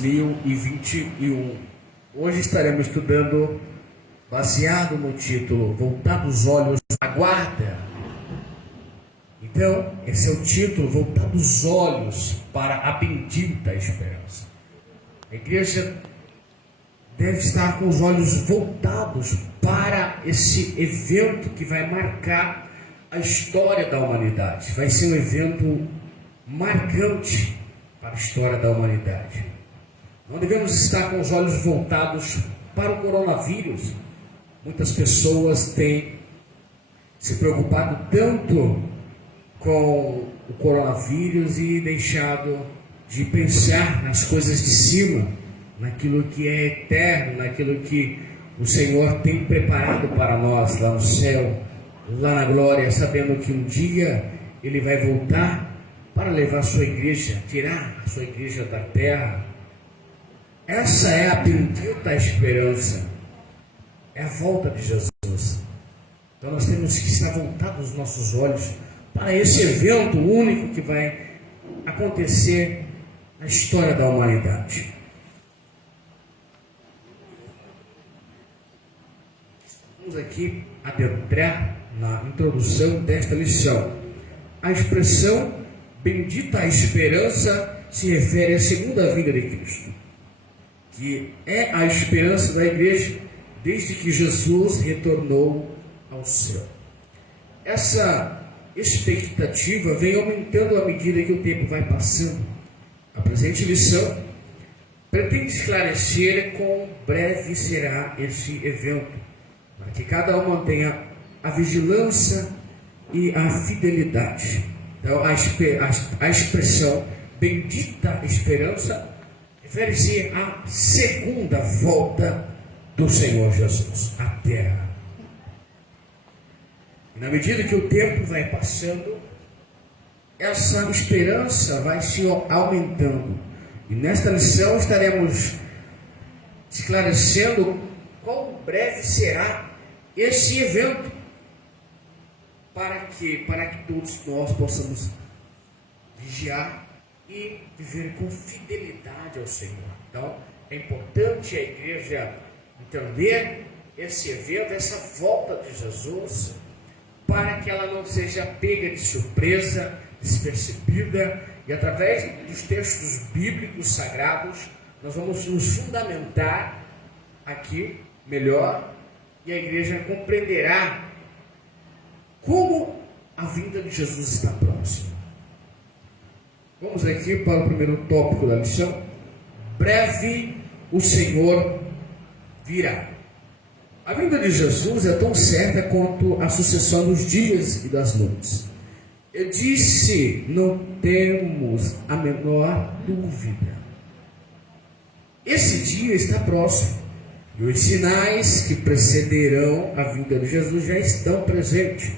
2021. Hoje estaremos estudando, baseado no título Voltar os Olhos à Guarda. Então, esse é o título, Voltar os Olhos para a Bendita Esperança. A igreja deve estar com os olhos voltados para esse evento que vai marcar a história da humanidade. Vai ser um evento marcante para a história da humanidade. Não devemos estar com os olhos voltados para o coronavírus. Muitas pessoas têm se preocupado tanto com o coronavírus e deixado de pensar nas coisas de cima, naquilo que é eterno, naquilo que o Senhor tem preparado para nós lá no céu, lá na glória, sabendo que um dia Ele vai voltar para levar a sua igreja, tirar a sua igreja da terra. Essa é a bendita esperança, é a volta de Jesus. Então nós temos que estar voltados os nossos olhos para esse evento único que vai acontecer na história da humanidade. Vamos aqui adentrar na introdução desta lição. A expressão bendita esperança se refere à segunda vinda de Cristo, que é a esperança da igreja desde que Jesus retornou ao céu. Essa expectativa vem aumentando à medida que o tempo vai passando. A presente lição pretende esclarecer quão breve será esse evento, para que cada um mantenha a vigilância e a fidelidade. Então, a expressão bendita esperança refere-se à segunda volta do Senhor Jesus à terra. E na medida que o tempo vai passando, essa esperança vai se aumentando. E nesta lição estaremos esclarecendo quão breve será esse evento, para que todos nós possamos vigiar e viver com fidelidade ao Senhor. Então, é importante a igreja entender esse evento, essa volta de Jesus, para que ela não seja pega de surpresa, despercebida, e através dos textos bíblicos sagrados, nós vamos nos fundamentar aqui melhor, e a igreja compreenderá como a vinda de Jesus está próxima. Vamos aqui para o primeiro tópico da lição. Breve o Senhor virá. A vinda de Jesus é tão certa quanto a sucessão dos dias e das noites. Eu disse, não temos a menor dúvida. Esse dia está próximo, e os sinais que precederão a vinda de Jesus já estão presentes.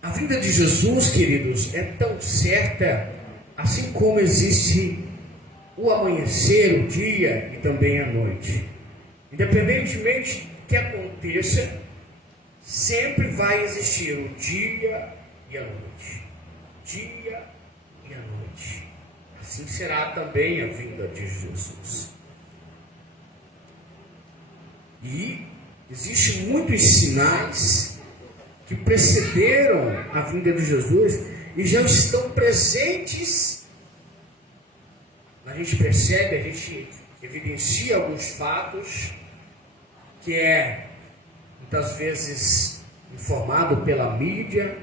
A vinda de Jesus, queridos, é tão certa, assim como existe o amanhecer, o dia e também a noite. Independentemente do que aconteça, sempre vai existir o dia e a noite. Dia e a noite. Assim será também a vinda de Jesus. E existem muitos sinais que precederam a vinda de Jesus e já estão presentes. A gente percebe, a gente evidencia alguns fatos que é muitas vezes informado pela mídia,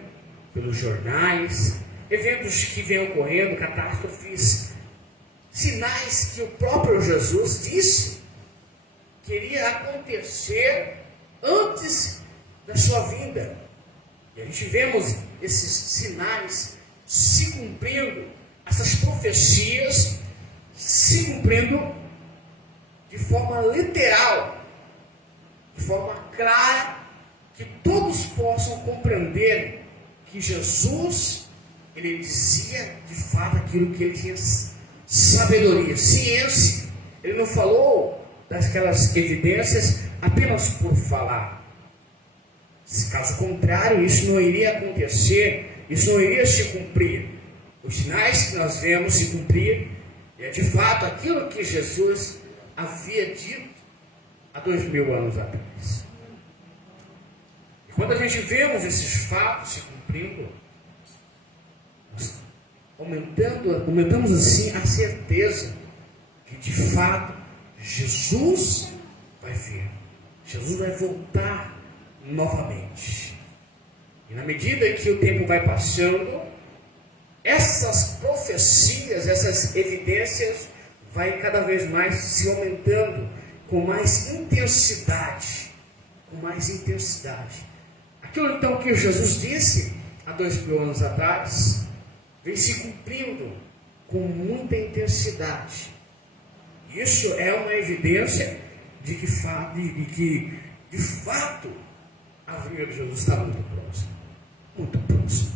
pelos jornais, eventos que vêm ocorrendo, catástrofes, sinais que o próprio Jesus disse que iria acontecer antes da sua vinda. E a gente vemos esses sinais se cumprindo, essas profecias se cumprindo de forma literal, de forma clara, que todos possam compreender que Jesus, ele dizia de fato aquilo que ele tinha sabedoria, ciência. Ele não falou daquelas evidências apenas por falar. Caso contrário, isso não iria acontecer, isso não iria se cumprir. Os sinais que nós vemos se cumprir é de fato aquilo que Jesus havia dito há 2000 anos atrás. E quando a gente vemos esses fatos se cumprindo, nós aumentamos assim a certeza que de fato Jesus vai vir. Jesus vai voltar novamente. E na medida que o tempo vai passando, essas profecias, essas evidências vai cada vez mais se aumentando com mais intensidade. Com mais intensidade. Aquilo então que Jesus disse há 2000 anos atrás, vem se cumprindo com muita intensidade. Isso é uma evidência de que de fato a vinda de Jesus está muito próxima. Muito próxima.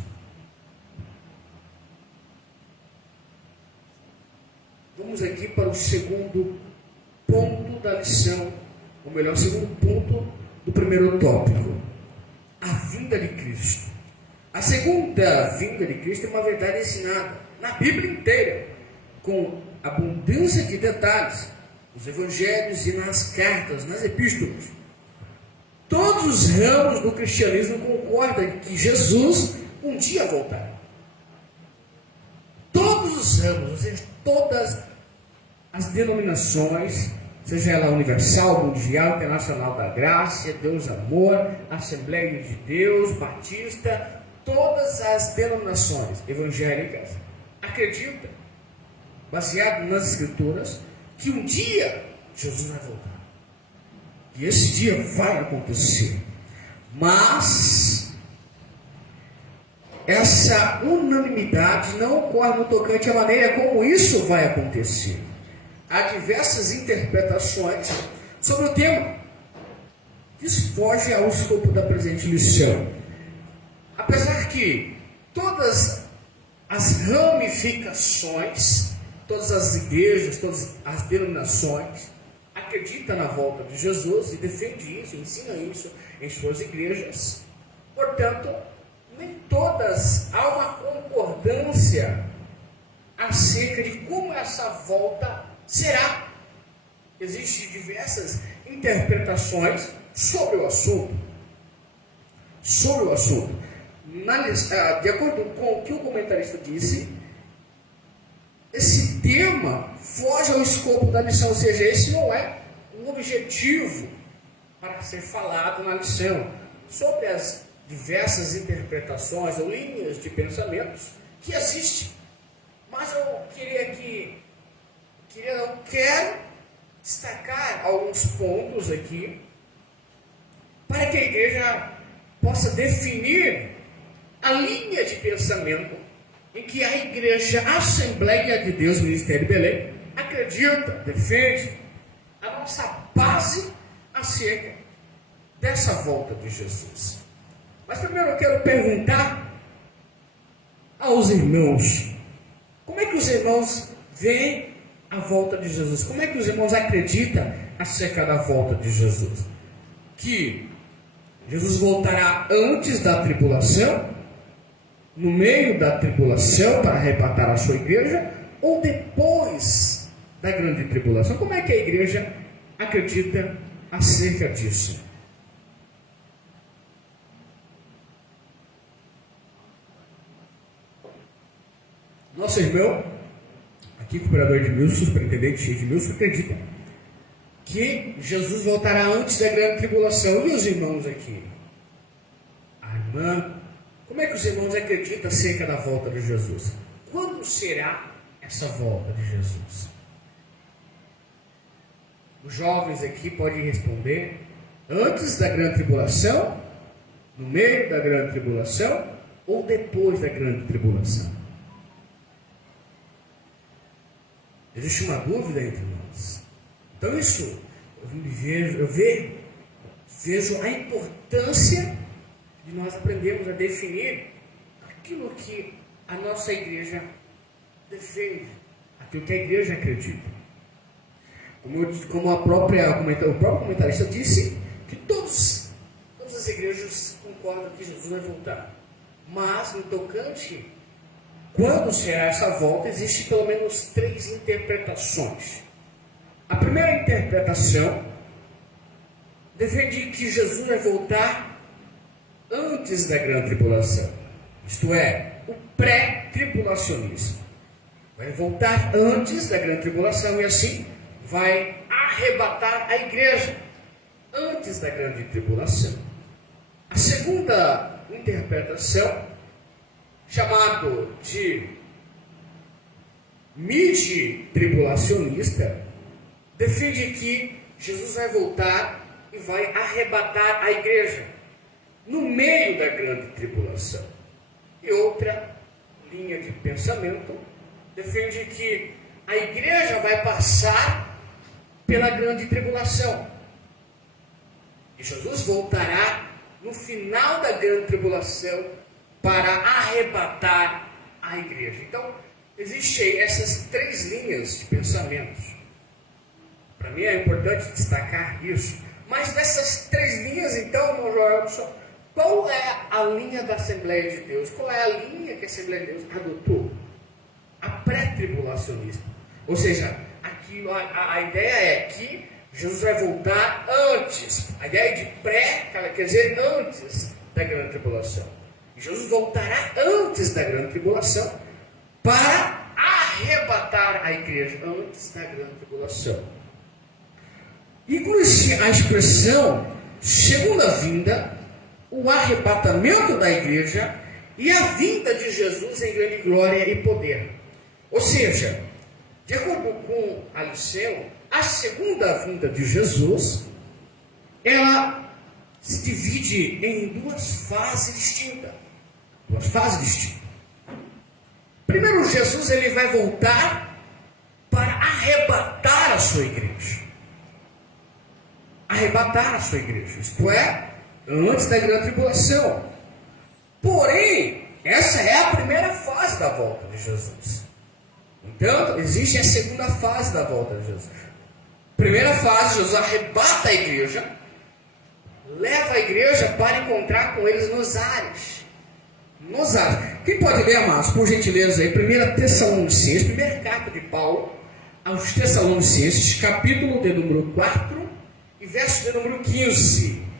Vamos aqui para o segundo ponto da lição, ou melhor, o segundo ponto do primeiro tópico. A vinda de Cristo. A segunda vinda de Cristo é uma verdade ensinada na Bíblia inteira, com abundância de detalhes, nos evangelhos e nas cartas, nas epístolas. Todos os ramos do cristianismo concordam que Jesus um dia voltará. Todos os ramos, ou seja, todas as denominações, seja ela universal, mundial, internacional da graça, Deus amor, Assembleia de Deus, Batista, todas as denominações evangélicas acreditam, baseado nas Escrituras, que um dia Jesus vai voltar. E esse dia vai acontecer. Mas essa unanimidade não ocorre no tocante à maneira como isso vai acontecer. Há diversas interpretações sobre o tema. Isso foge ao escopo da presente lição. Apesar que todas as ramificações, todas as igrejas, todas as denominações acreditam na volta de Jesus e defendem isso, ensinam isso em suas igrejas. Portanto, nem todas há uma concordância acerca de como essa volta será. Existem diversas interpretações sobre o assunto. De acordo com o que o comentarista disse, esse tema foge ao escopo da lição, ou seja, esse não é um objetivo para ser falado na lição, sobre as diversas interpretações ou linhas de pensamentos que existem. Mas eu quero destacar alguns pontos aqui para que a igreja possa definir a linha de pensamento em que a igreja Assembleia de Deus, Ministério de Belém, acredita, defende a nossa base acerca dessa volta de Jesus. Mas primeiro eu quero perguntar aos irmãos, como é que os irmãos veem a volta de Jesus? Como é que os irmãos acreditam acerca da volta de Jesus? Que Jesus voltará antes da tribulação, no meio da tribulação para arrebatar a sua igreja, ou depois da grande tribulação? Como é que a igreja acredita acerca disso? Nosso irmão, aqui cooperador Edmilson, superintendente Edmilson, acredita que Jesus voltará antes da grande tribulação. E os irmãos aqui? A irmã, como é que os irmãos acreditam acerca da volta de Jesus? Quando será essa volta de Jesus? Os jovens aqui podem responder: antes da grande tribulação, no meio da grande tribulação ou depois da grande tribulação? Existe uma dúvida entre nós. Então isso, eu vejo a importância de nós aprendermos a definir aquilo que a nossa igreja defende, aquilo que a igreja acredita. Como o próprio comentarista disse, que todas as igrejas concordam que Jesus vai voltar. Mas no tocante quando será essa volta, existem pelo menos 3 interpretações. A primeira interpretação defende que Jesus vai voltar antes da grande tribulação, isto é, o pré-tribulacionismo. Vai voltar antes da grande tribulação e assim vai arrebatar a igreja antes da grande tribulação. A segunda interpretação, chamado de midi-tribulacionista, defende que Jesus vai voltar e vai arrebatar a igreja no meio da grande tribulação. E outra linha de pensamento defende que a igreja vai passar pela grande tribulação e Jesus voltará no final da grande tribulação para arrebatar a igreja. Então, existem essas 3 linhas de pensamentos. Para mim é importante destacar isso. Mas dessas 3 linhas, então, irmão Joelson, qual é a linha da Assembleia de Deus? Qual é a linha que a Assembleia de Deus adotou? A pré-tribulacionista. Ou seja, aqui a ideia é que Jesus vai voltar antes. A ideia de pré quer dizer antes da grande tribulação. E Jesus voltará antes da grande tribulação para arrebatar a igreja antes da grande tribulação. Inclui-se a expressão segunda vinda, o arrebatamento da igreja e a vinda de Jesus em grande glória e poder. Ou seja, de acordo com Aliceu, a segunda vinda de Jesus, ela se divide em 2 fases distintas. Primeiro, Jesus ele vai voltar para arrebatar a sua igreja. Arrebatar a sua igreja, isto é, antes da grande tribulação. Porém, essa é a primeira fase da volta de Jesus. Então, existe a segunda fase da volta de Jesus. Primeira fase, Jesus arrebata a igreja, leva a igreja para encontrar com eles nos ares. Nos ares. Quem pode ler, amados, por gentileza, aí, 1 Tessalonicenses, primeira carta de Paulo aos Tessalonicenses, capítulo de número 4 e verso de número 15.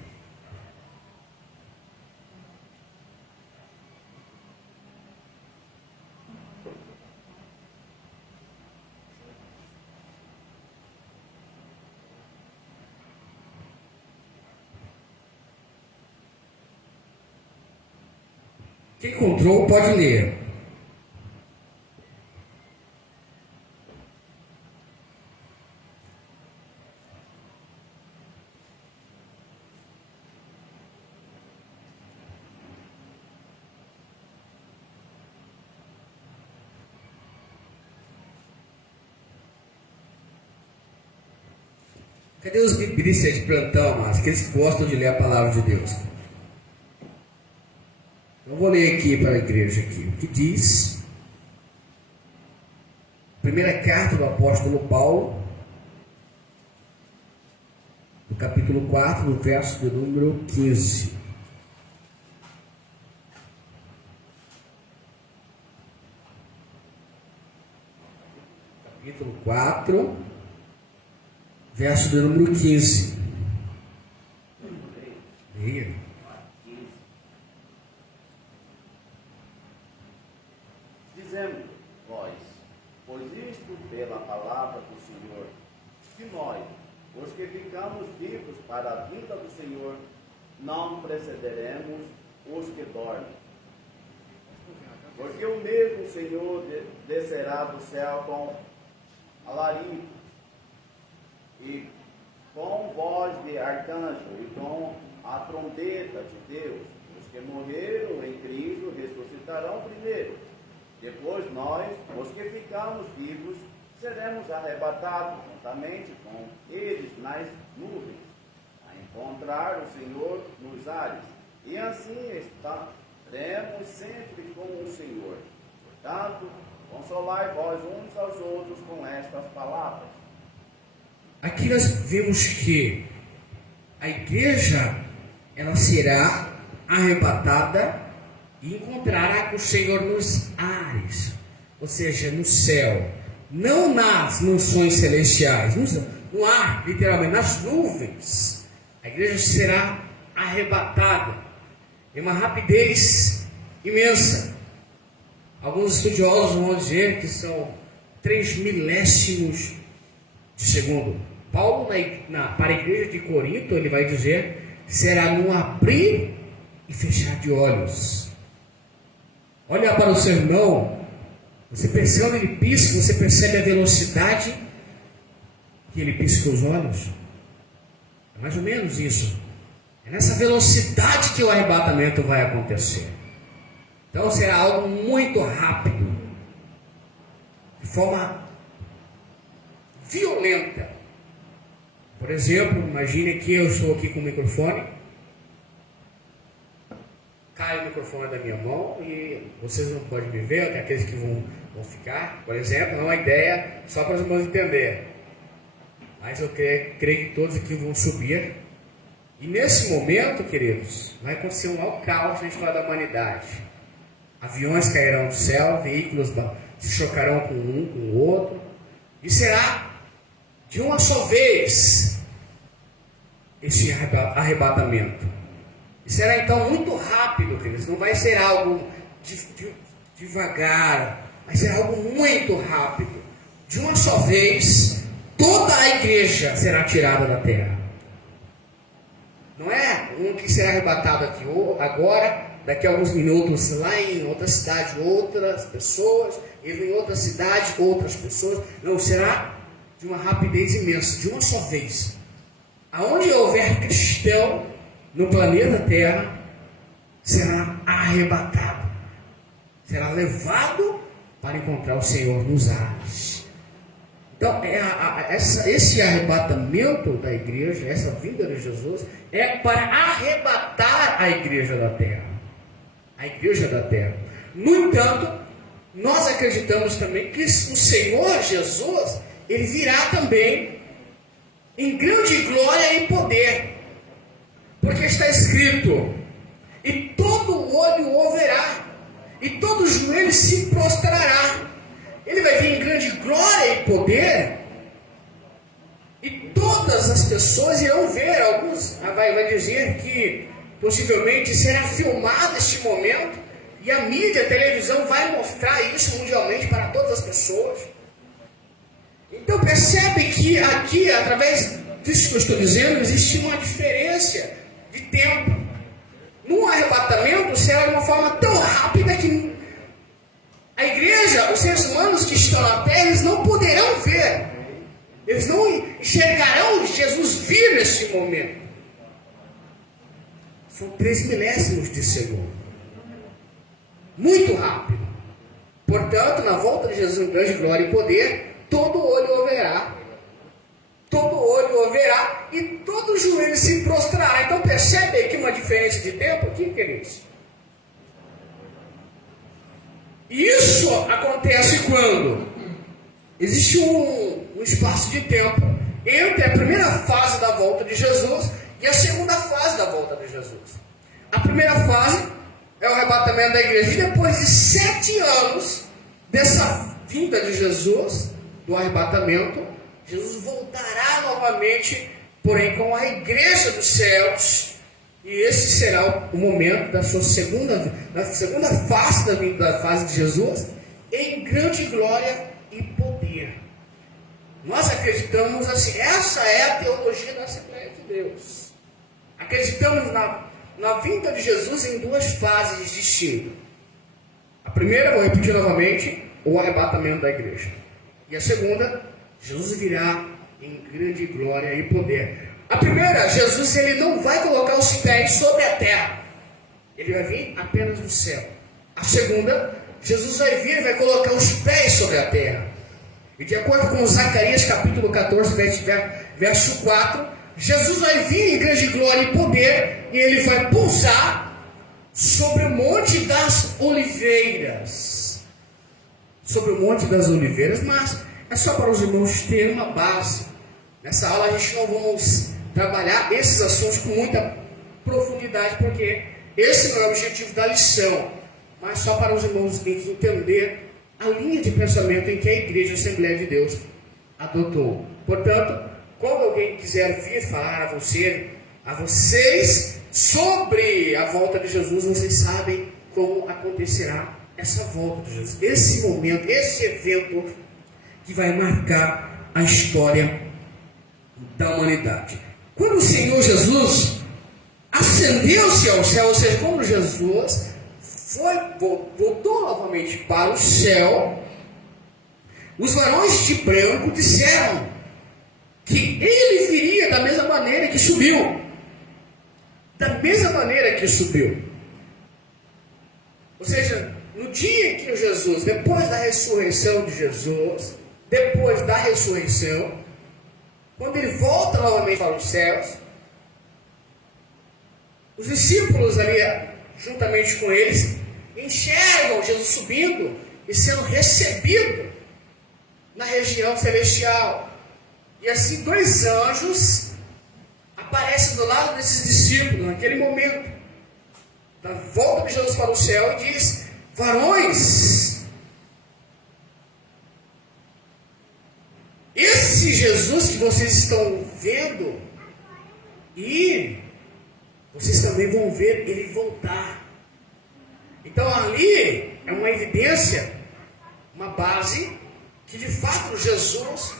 Quem encontrou pode ler. Cadê os biblistas de plantão, mas aqueles que gostam de ler a palavra de Deus? Eu vou ler aqui para a igreja aqui, o que diz. Primeira carta do apóstolo Paulo, no capítulo 4, no verso de número 15. Capítulo 4, verso de número 15. Leia. Dizemos, vós, pois isto pela palavra do Senhor, que nós, os que ficamos vivos para a vinda do Senhor, não precederemos os que dormem. Porque o mesmo Senhor descerá do céu com alarido, e com voz de arcanjo, e com a trombeta de Deus. Os que morreram em Cristo ressuscitarão primeiro. Depois nós, os que ficamos vivos, seremos arrebatados juntamente com eles nas nuvens, a encontrar o Senhor nos ares. E assim estaremos sempre com o Senhor. Portanto, consolai vós uns aos outros com estas palavras. Aqui nós vemos que a igreja ela será arrebatada e encontrará com o Senhor nos ares, ou seja, no céu, não nas mansões celestiais, no ar, literalmente, nas nuvens. A igreja será arrebatada em uma rapidez imensa. Alguns estudiosos vão dizer que são 3 milésimos de segundo. Paulo, para a igreja de Corinto, ele vai dizer que será num abrir e fechar de olhos. Olha para o seu irmão, você percebe ele pisca, você percebe a velocidade que ele pisca os olhos? É mais ou menos isso. É nessa velocidade que o arrebatamento vai acontecer. Então será algo muito rápido, de forma violenta. Por exemplo, imagine que eu estou aqui com o microfone, cai o microfone da minha mão e vocês não podem me ver, aqueles que vão ficar, por exemplo, é uma ideia só para os irmãos entenderem. Mas eu creio que todos aqui vão subir. E nesse momento, queridos, vai acontecer um maior caos na história da humanidade. Aviões cairão do céu, veículos se chocarão com um, com o outro. E será de uma só vez esse arrebatamento. E será então muito rápido, queridos. Não vai ser algo devagar, vai ser algo muito rápido. De uma só vez, toda a igreja será tirada da terra. Não é um que será arrebatado aqui agora, daqui a alguns minutos lá em outra cidade, outras pessoas, e em outra cidade, outras pessoas. Não, será de uma rapidez imensa, de uma só vez. Aonde houver cristão no planeta Terra, será arrebatado, será levado para encontrar o Senhor nos ares. Então, esse arrebatamento da igreja, essa vinda de Jesus, é para arrebatar a igreja da terra. A igreja da terra. No entanto, nós acreditamos também que o Senhor Jesus, ele virá também em grande glória e poder. Porque está escrito: e todo olho o verá, e todo joelho se prostrará. Ele vai vir em grande glória e poder, e todas as pessoas irão ver. Alguns vai dizer que possivelmente será filmado este momento, e a mídia, a televisão vai mostrar isso mundialmente para todas as pessoas. Então percebe que aqui, através disso que eu estou dizendo, existe uma diferença de tempo. No arrebatamento será de uma forma tão rápida que a igreja, os seres humanos que estão na terra, eles não poderão ver. Eles não enxergarão Jesus vir neste momento. São 3 milésimos de segundo. Muito rápido. Portanto, na volta de Jesus em grande glória e poder, todo olho o verá. Todo olho o verá e todo joelho se prostrará. Então percebe aqui uma diferença de tempo aqui, queridos? Isso acontece quando existe um espaço de tempo entre a primeira fase da volta de Jesus e a segunda fase da volta de Jesus. A primeira fase é o arrebatamento da igreja. E depois de 7 anos dessa vinda de Jesus, do arrebatamento, Jesus voltará novamente, porém com a igreja dos céus. E esse será o momento da sua segunda fase da fase de Jesus, em grande glória e poder. Nós acreditamos assim, essa é a teologia da Assembleia de Deus. Acreditamos na vinda de Jesus em 2 fases distintas. A primeira, vou repetir novamente, o arrebatamento da igreja. E a segunda, Jesus virá em grande glória e poder. A primeira, Jesus ele não vai colocar os pés sobre a terra. Ele vai vir apenas do céu. A segunda, Jesus vai vir e vai colocar os pés sobre a terra. E de acordo com Zacarias capítulo 14, verso 4, Jesus vai vir em grande glória e poder, e ele vai pousar sobre o Monte das Oliveiras. Sobre o Monte das Oliveiras, mas é só para os irmãos terem uma base. Nessa aula a gente não vamos trabalhar esses assuntos com muita profundidade, porque esse não é o objetivo da lição. mas só para os irmãos entender a linha de pensamento em que a Igreja Assembleia de Deus adotou. Portanto, quando alguém quiser vir falar a vocês sobre a volta de Jesus, vocês sabem como acontecerá essa volta de Jesus, esse momento, esse evento que vai marcar a história da humanidade. Quando o Senhor Jesus ascendeu-se ao céu, ou seja, quando Jesus voltou novamente para o céu, os varões de branco disseram que ele viria da mesma maneira que subiu. Da mesma maneira que subiu. Ou seja, no dia em que Jesus, depois da ressurreição de Jesus, depois da ressurreição, quando ele volta novamente para os céus, os discípulos ali, juntamente com eles, enxergam Jesus subindo e sendo recebido na região celestial. E assim 2 anjos aparecem do lado desses discípulos, naquele momento da volta de Jesus para o céu, e diz: varões, esse Jesus que vocês estão vendo, e vocês também vão ver ele voltar. Então ali é uma evidência, uma base, que de fato Jesus,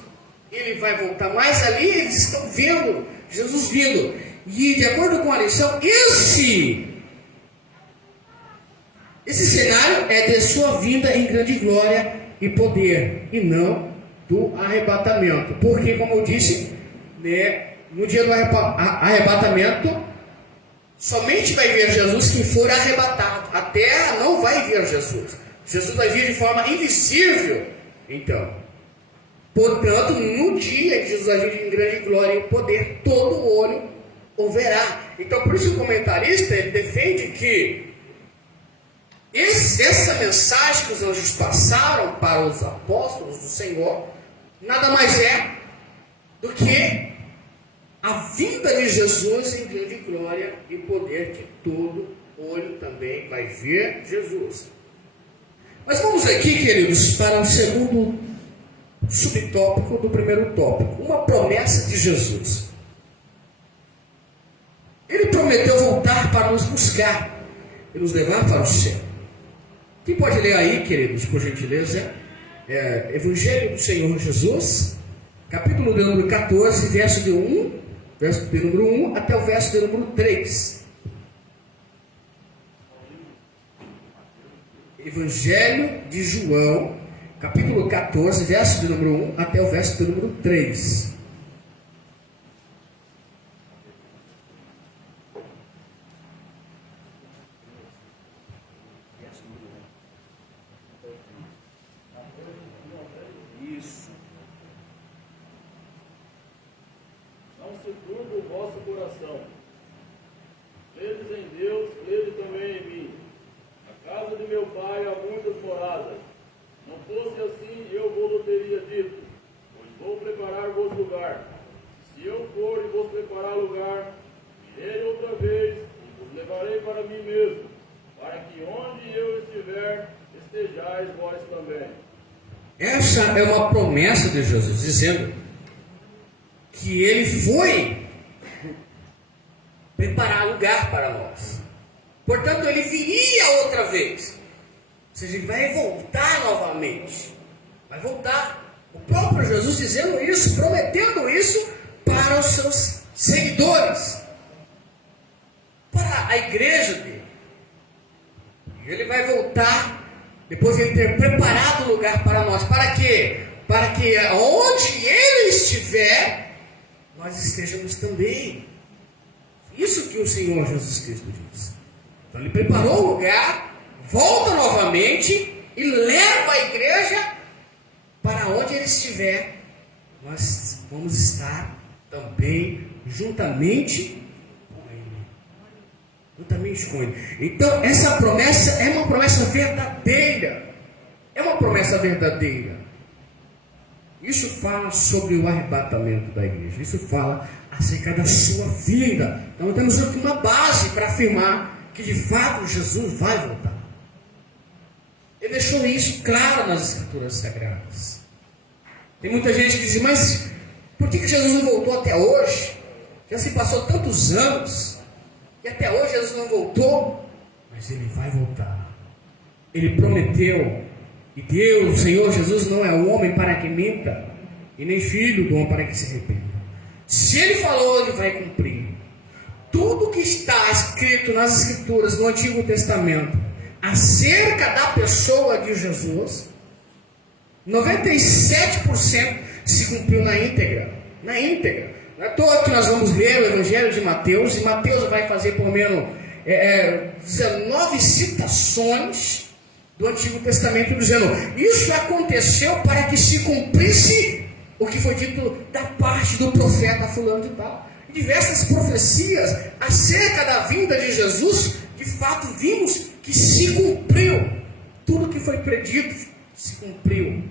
ele vai voltar. Mas ali eles estão vendo Jesus vindo. E de acordo com a lição, esse cenário é de sua vinda em grande glória e poder, e não do arrebatamento. Porque, como eu disse, no dia do arrebatamento, somente vai ver Jesus quem for arrebatado. A terra não vai ver Jesus. Jesus vai vir de forma invisível. Então, portanto, no dia que Jesus vai vir em grande glória e poder, todo olho o verá. Então, por isso o comentarista ele defende que essa mensagem que os anjos passaram para os apóstolos do Senhor nada mais é do que a vinda de Jesus em grande glória e poder, que todo olho também vai ver Jesus. Mas vamos aqui, queridos, para o segundo subtópico do primeiro tópico, uma promessa de Jesus. Ele prometeu voltar para nos buscar e nos levar para o céu. Quem pode ler aí, queridos, por gentileza? Evangelho do Senhor Jesus, capítulo de número 14, verso de número 1 até o verso de número 3. Evangelho de João, capítulo 14, verso de número 1 até o verso de número 3. Isso. Não se turbe o vosso coração. Credes em Deus, crede também em mim. Na casa de meu pai há muitas moradas. Não fosse assim, eu vos teria dito, pois vou preparar-vos lugar. Se eu for e vos preparar lugar, virei outra vez e vos levarei para mim mesmo, para que onde eu estiver, estejais vós também. Essa é uma promessa de Jesus, dizendo que ele foi preparar lugar para nós. Portanto, ele viria outra vez. Ou seja, ele vai voltar novamente. Vai voltar. O próprio Jesus dizendo isso, prometendo isso para os seus seguidores, para a igreja dele. E ele vai voltar depois de ele ter preparado o lugar para nós. Para quê? Para que onde ele estiver, nós estejamos também. Isso que o Senhor Jesus Cristo diz. Então ele preparou o lugar, volta novamente e leva a igreja para onde ele estiver. Nós vamos estar também juntamente com ele. Juntamente com ele. Então essa promessa é uma promessa verdadeira. É uma promessa verdadeira. Isso fala sobre o arrebatamento da igreja. Isso fala acerca da sua vinda. Então temos aqui uma base para afirmar que de fato Jesus vai voltar. Ele deixou isso claro nas Escrituras Sagradas. Tem muita gente que diz, mas por que Jesus não voltou até hoje? Já se passou tantos anos, e até hoje Jesus não voltou. Mas Ele vai voltar. Ele prometeu. E Deus, o Senhor Jesus, não é homem para que minta, e nem filho do homem para que se arrependa. Se Ele falou, Ele vai cumprir. Tudo que está escrito nas Escrituras, no Antigo Testamento, acerca da pessoa de Jesus, 97% se cumpriu na íntegra. Na íntegra. Não é à toa que nós vamos ler o Evangelho de Mateus, e Mateus vai fazer pelo menos 19 citações do Antigo Testamento, dizendo: isso aconteceu para que se cumprisse o que foi dito da parte do profeta fulano de tal. Diversas profecias acerca da vinda de Jesus, de fato vimos que se cumpriu. Tudo que foi predito se cumpriu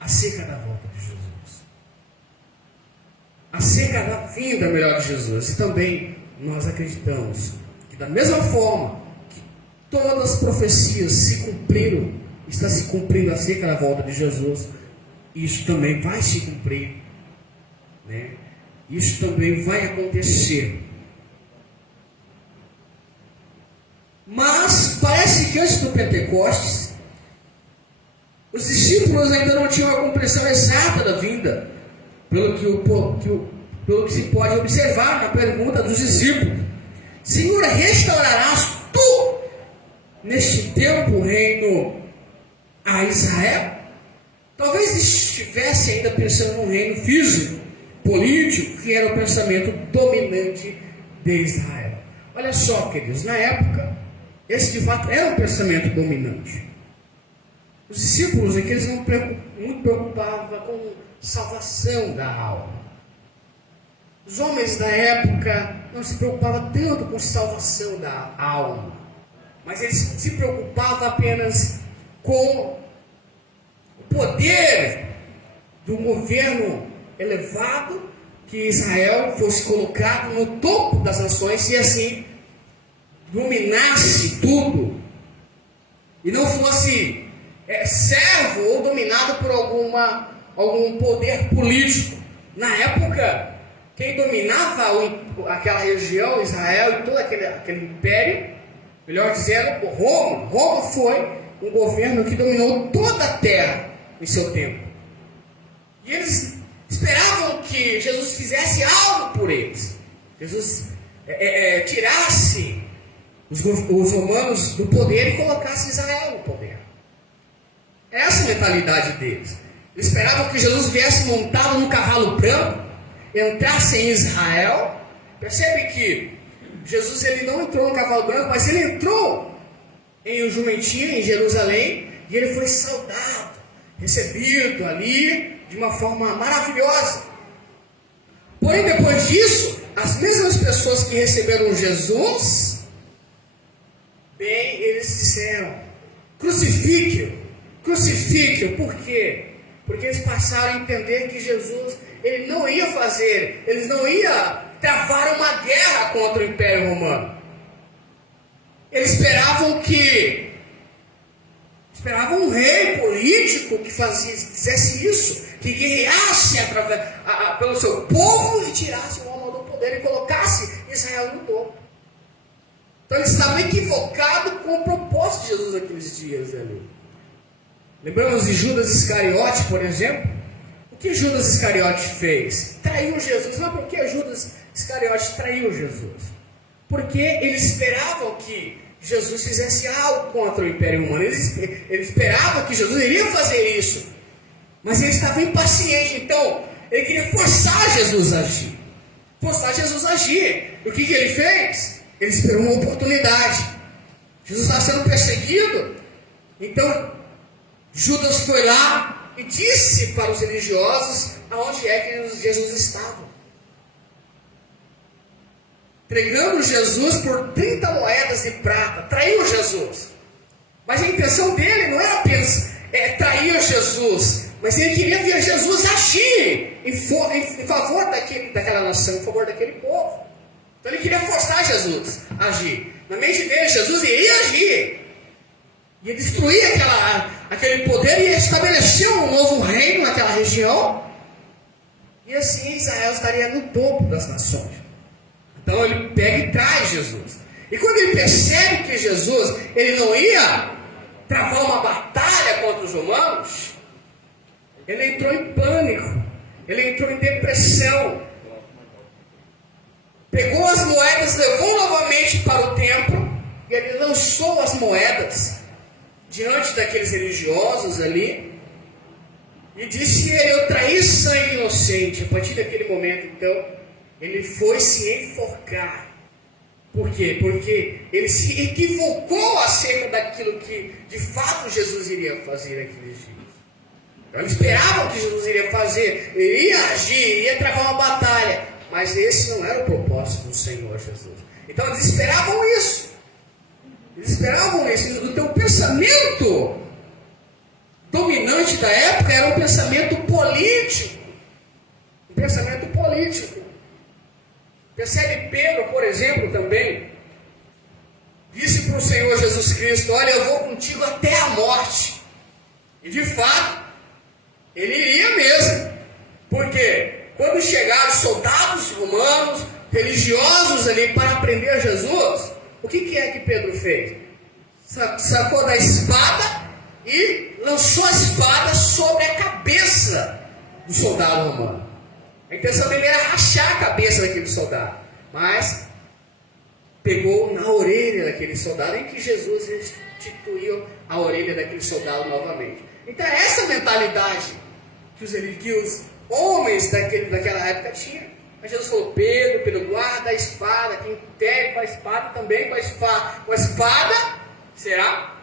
acerca da volta de Jesus, acerca da vinda melhor de Jesus. E também nós acreditamos que da mesma forma que todas as profecias se cumpriram, está se cumprindo acerca da volta de Jesus, isso também vai se cumprir, né? Isso também vai acontecer. Mas parece que antes do Pentecostes, os discípulos ainda não tinham a compreensão exata da vinda, pelo que se pode observar na pergunta dos discípulos: Senhor, restaurarás tu neste tempo o reino a Israel? Talvez estivesse ainda pensando num reino físico, político, que era o pensamento dominante de Israel. Olha só, queridos, na época, esse de fato era o pensamento dominante. Os discípulos aqui, eles não muito preocupavam com salvação da alma. Os homens da época não se preocupavam tanto com salvação da alma, mas eles se preocupavam apenas com o poder do governo elevado, que Israel fosse colocado no topo das nações e assim dominasse tudo, e não fosse servo ou dominado por algum poder político. Na época, quem dominava aquela região, Israel, e todo aquele império, melhor dizendo, Roma. Roma foi um governo que dominou toda a terra em seu tempo. E eles esperavam que Jesus fizesse algo por eles. Jesus tirasse os romanos do poder e colocasse Israel no poder. Essa é a mentalidade deles. Eles esperavam que Jesus viesse montado num cavalo branco, entrasse em Israel. Percebe que Jesus, ele não entrou no cavalo branco, mas ele entrou em um jumentinho em Jerusalém, e ele foi saudado, recebido ali de uma forma maravilhosa. Porém, depois disso, as mesmas pessoas que receberam Jesus, bem, eles disseram: crucifique-o, crucifique-o. Por quê? Porque eles passaram a entender que Jesus, ele não ia travar uma guerra contra o Império Romano. Eles esperavam um rei político que fizesse isso, que guerreasse pelo seu povo e tirasse Roma do poder e colocasse Israel no topo. Então eles estavam equivocados com o propósito de Jesus naqueles dias ali. Lembramos de Judas Iscariote, por exemplo? O que Judas Iscariote fez? Traiu Jesus. Não, por que Judas Iscariote traiu Jesus? Porque eles esperavam que Jesus fizesse algo contra o Império Romano. Eles esperavam que Jesus iria fazer isso, mas ele estava impaciente. Então ele queria forçar Jesus a agir. E o que ele fez? Ele esperou uma oportunidade. Jesus estava sendo perseguido. Então Judas foi lá e disse para os religiosos aonde é que Jesus estava, entregando Jesus por 30 moedas de prata. Traiu Jesus. Mas a intenção dele não era apenas trair Jesus, mas ele queria ver Jesus agir em favor daquela nação, em favor daquele povo. Então ele queria forçar Jesus a agir. Na mente dele, Jesus iria agir. ia destruir aquele poder e ia estabelecer um novo reino naquela região. E assim Israel estaria no topo das nações. Então ele pega e traz Jesus. E quando ele percebe que Jesus ele não ia travar uma batalha contra os romanos, ele entrou em pânico, ele entrou em depressão. Pegou as moedas, levou novamente para o templo, e ele lançou as moedas diante daqueles religiosos ali, e disse que ele ia trair sangue inocente. A partir daquele momento, então, ele foi se enforcar. Por quê? Porque ele se equivocou acerca daquilo que de fato Jesus iria fazer naqueles dias. Então, eles esperavam que Jesus iria fazer, ele ia agir, iria travar uma batalha, mas esse não era o propósito do Senhor Jesus. Então eles esperavam isso. Eles esperavam isso. Então o pensamento dominante da época era um pensamento político. Um pensamento político. Percebe Pedro, por exemplo, também disse para o Senhor Jesus Cristo: olha, eu vou contigo até a morte. E de fato, ele iria mesmo. Por quê? Quando chegaram soldados romanos, religiosos ali para prender Jesus, o que é que Pedro fez? Sacou da espada e lançou a espada sobre a cabeça do soldado romano. A intenção dele era rachar a cabeça daquele soldado, mas pegou na orelha daquele soldado, em que Jesus restituiu a orelha daquele soldado novamente. Então é essa mentalidade que os homens daquela época tinham. Mas Jesus falou: Pedro, guarda a espada, quem pega com a espada também com a espada será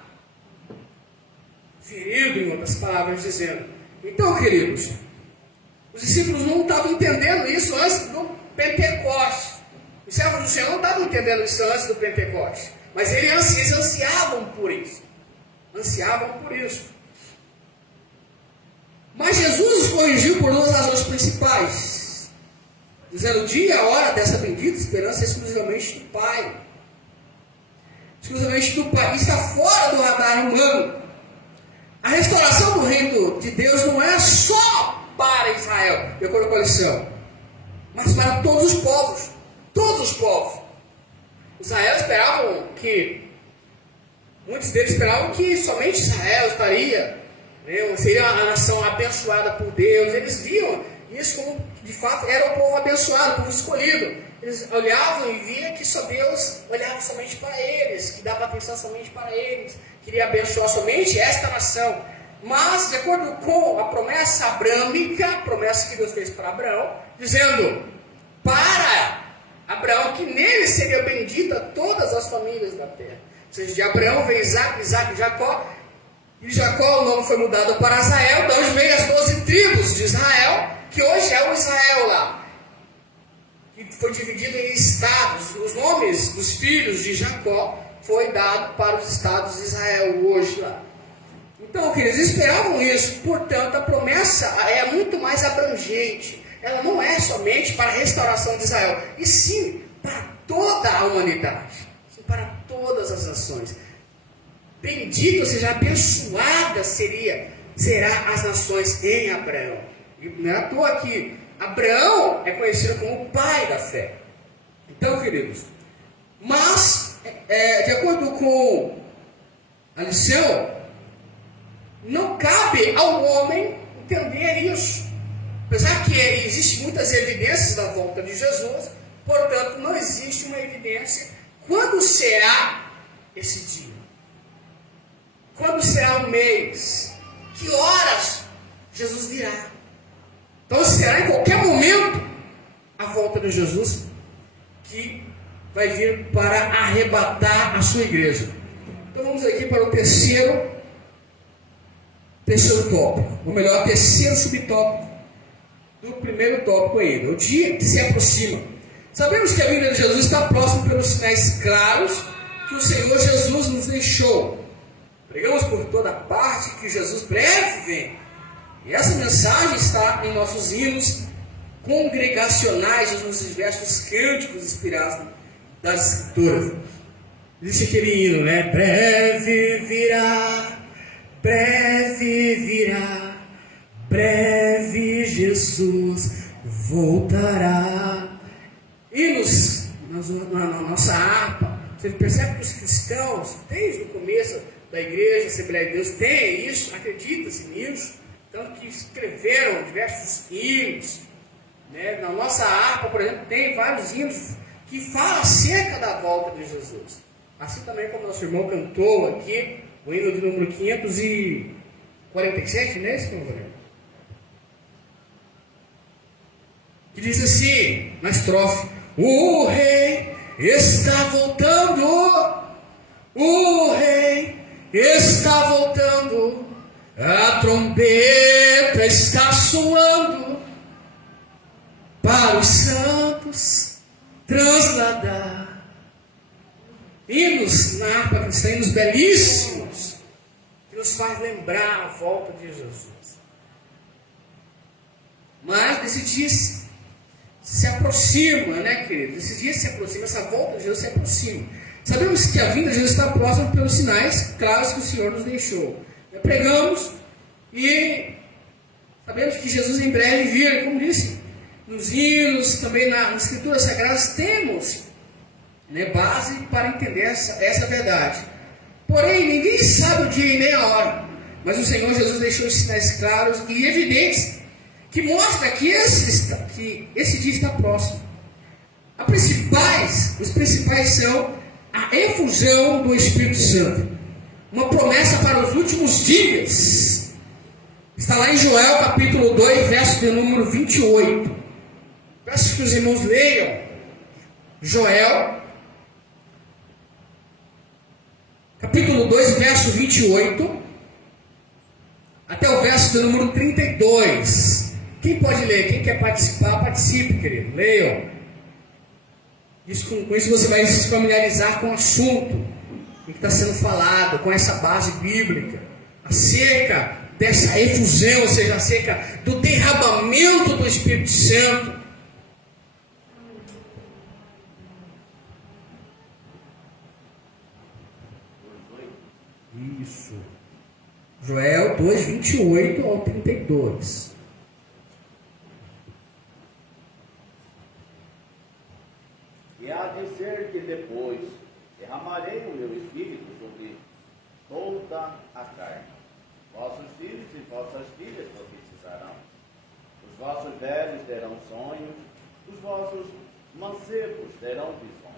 ferido, em outras palavras dizendo. Então, queridos, os discípulos não estavam entendendo isso antes do Pentecostes. Os servos do Senhor não estavam entendendo isso antes do Pentecostes, mas eles ansiavam por isso. Ansiavam por isso. Mas Jesus os corrigiu por duas razões principais, dizendo: o dia e a hora dessa bendita esperança é exclusivamente do Pai. Exclusivamente do Pai. Está fora do radar humano. A restauração do reino de Deus não é só para Israel, de acordo com a lição, mas para todos os povos. Todos os povos. Israel esperavam que, muitos deles esperavam que somente Israel estaria, seria a nação abençoada por Deus. Eles viam isso como, de fato, era o povo abençoado, o povo escolhido. Eles olhavam e viam que só Deus olhava somente para eles, que dava atenção somente para eles, queria abençoar somente esta nação. Mas, de acordo com a promessa abrâmica, a promessa que Deus fez para Abraão, dizendo para Abraão que nele seria bendita todas as famílias da terra. Ou seja, de Abraão veio Isaac e Jacó. E Jacó, o nome foi mudado para Israel, de onde veio as 12 tribos de Israel, que hoje é o Israel lá. Que foi dividido em estados. Os nomes dos filhos de Jacó foi dado para os estados de Israel hoje lá. Então, queridos, esperavam isso. Portanto, a promessa é muito mais abrangente. Ela não é somente para a restauração de Israel, e sim para toda a humanidade, para todas as nações. Bendito, ou seja, abençoada será as nações em Abraão. E não é à toa que Abraão é conhecido como o pai da fé. Então, queridos, mas, de acordo com a lição, não cabe ao homem entender isso. Apesar que existem muitas evidências da volta de Jesus, portanto, não existe uma evidência quando será esse dia. Quando será o mês? Que horas Jesus virá? Então será em qualquer momento a volta de Jesus, que vai vir para arrebatar a sua igreja. Então vamos aqui para o terceiro tópico, ou melhor, terceiro subtópico do primeiro tópico ainda. O dia que se aproxima. Sabemos que a vinda de Jesus está próximo pelos sinais claros que o Senhor Jesus nos deixou. Pregamos por toda parte que Jesus breve vem. E essa mensagem está em nossos hinos congregacionais, nos diversos cânticos inspirados das Escrituras. Existe aquele hino, né? Breve virá, breve Jesus voltará. Hinos na nossa harpa. Você percebe que os cristãos, desde o começo da igreja, Assembleia de Deus, tem isso, acredita-se nisso, tanto que escreveram diversos hinos, né? Na nossa harpa, por exemplo, tem vários hinos que falam acerca da volta de Jesus. Assim também como nosso irmão cantou aqui, o hino de número 547, não é esse, meu irmão? Que diz assim, na estrofe: o rei está voltando, o rei está voltando, a trombeta está soando, para os santos transladar. Hinos na harpa cristã, hinos belíssimos, que nos faz lembrar a volta de Jesus. Mas nesse dia se aproxima, né, querido? Esse dia se aproxima, essa volta de Jesus se aproxima. Sabemos que a vinda de Jesus está próxima pelos sinais claros que o Senhor nos deixou. Pregamos e sabemos que Jesus em breve virá, como disse, nos hinos, também nas Escrituras Sagradas, temos, né, base para entender essa verdade. Porém, ninguém sabe o dia e nem a hora, mas o Senhor Jesus deixou os sinais claros e evidentes que mostra que esse dia está próximo. Os principais são a efusão do Espírito Santo, uma promessa para os últimos dias. Está lá em Joel capítulo 2, verso de número 28. Peço que os irmãos leiam Joel capítulo 2, verso 28 até o verso de número 32. Quem pode ler? Quem quer participar, participe, querido. Leiam. Com isso você vai se familiarizar com o assunto que está sendo falado, com essa base bíblica, acerca dessa efusão, ou seja, acerca do derramamento do Espírito Santo. Isso. Joel 2, 28 ao 32. E há de ser que depois derramarei o meu espírito sobre toda a carne. Vossos filhos e vossas filhas profetizarão. Os vossos velhos terão sonhos, os vossos mancebos terão visões.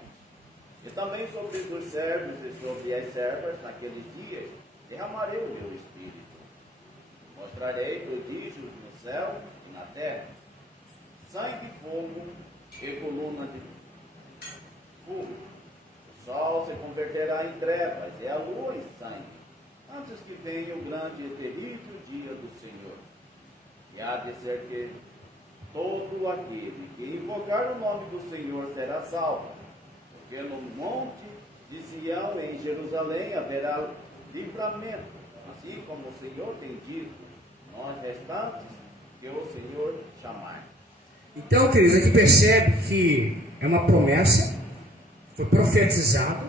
E também sobre os servos e sobre as servas, naquele dia, derramarei o meu espírito. Mostrarei prodígios no céu e na terra, sangue de fogo e coluna de fogo. O sol se converterá em trevas e a lua em sangue, antes que venha o grande e terrível dia do Senhor. E há de ser que todo aquele que invocar o nome do Senhor será salvo, porque no monte de Sião, em Jerusalém, haverá livramento, assim como o Senhor tem dito, nós restantes que o Senhor chamar. Então, queridos, aqui percebe que é uma promessa, foi profetizado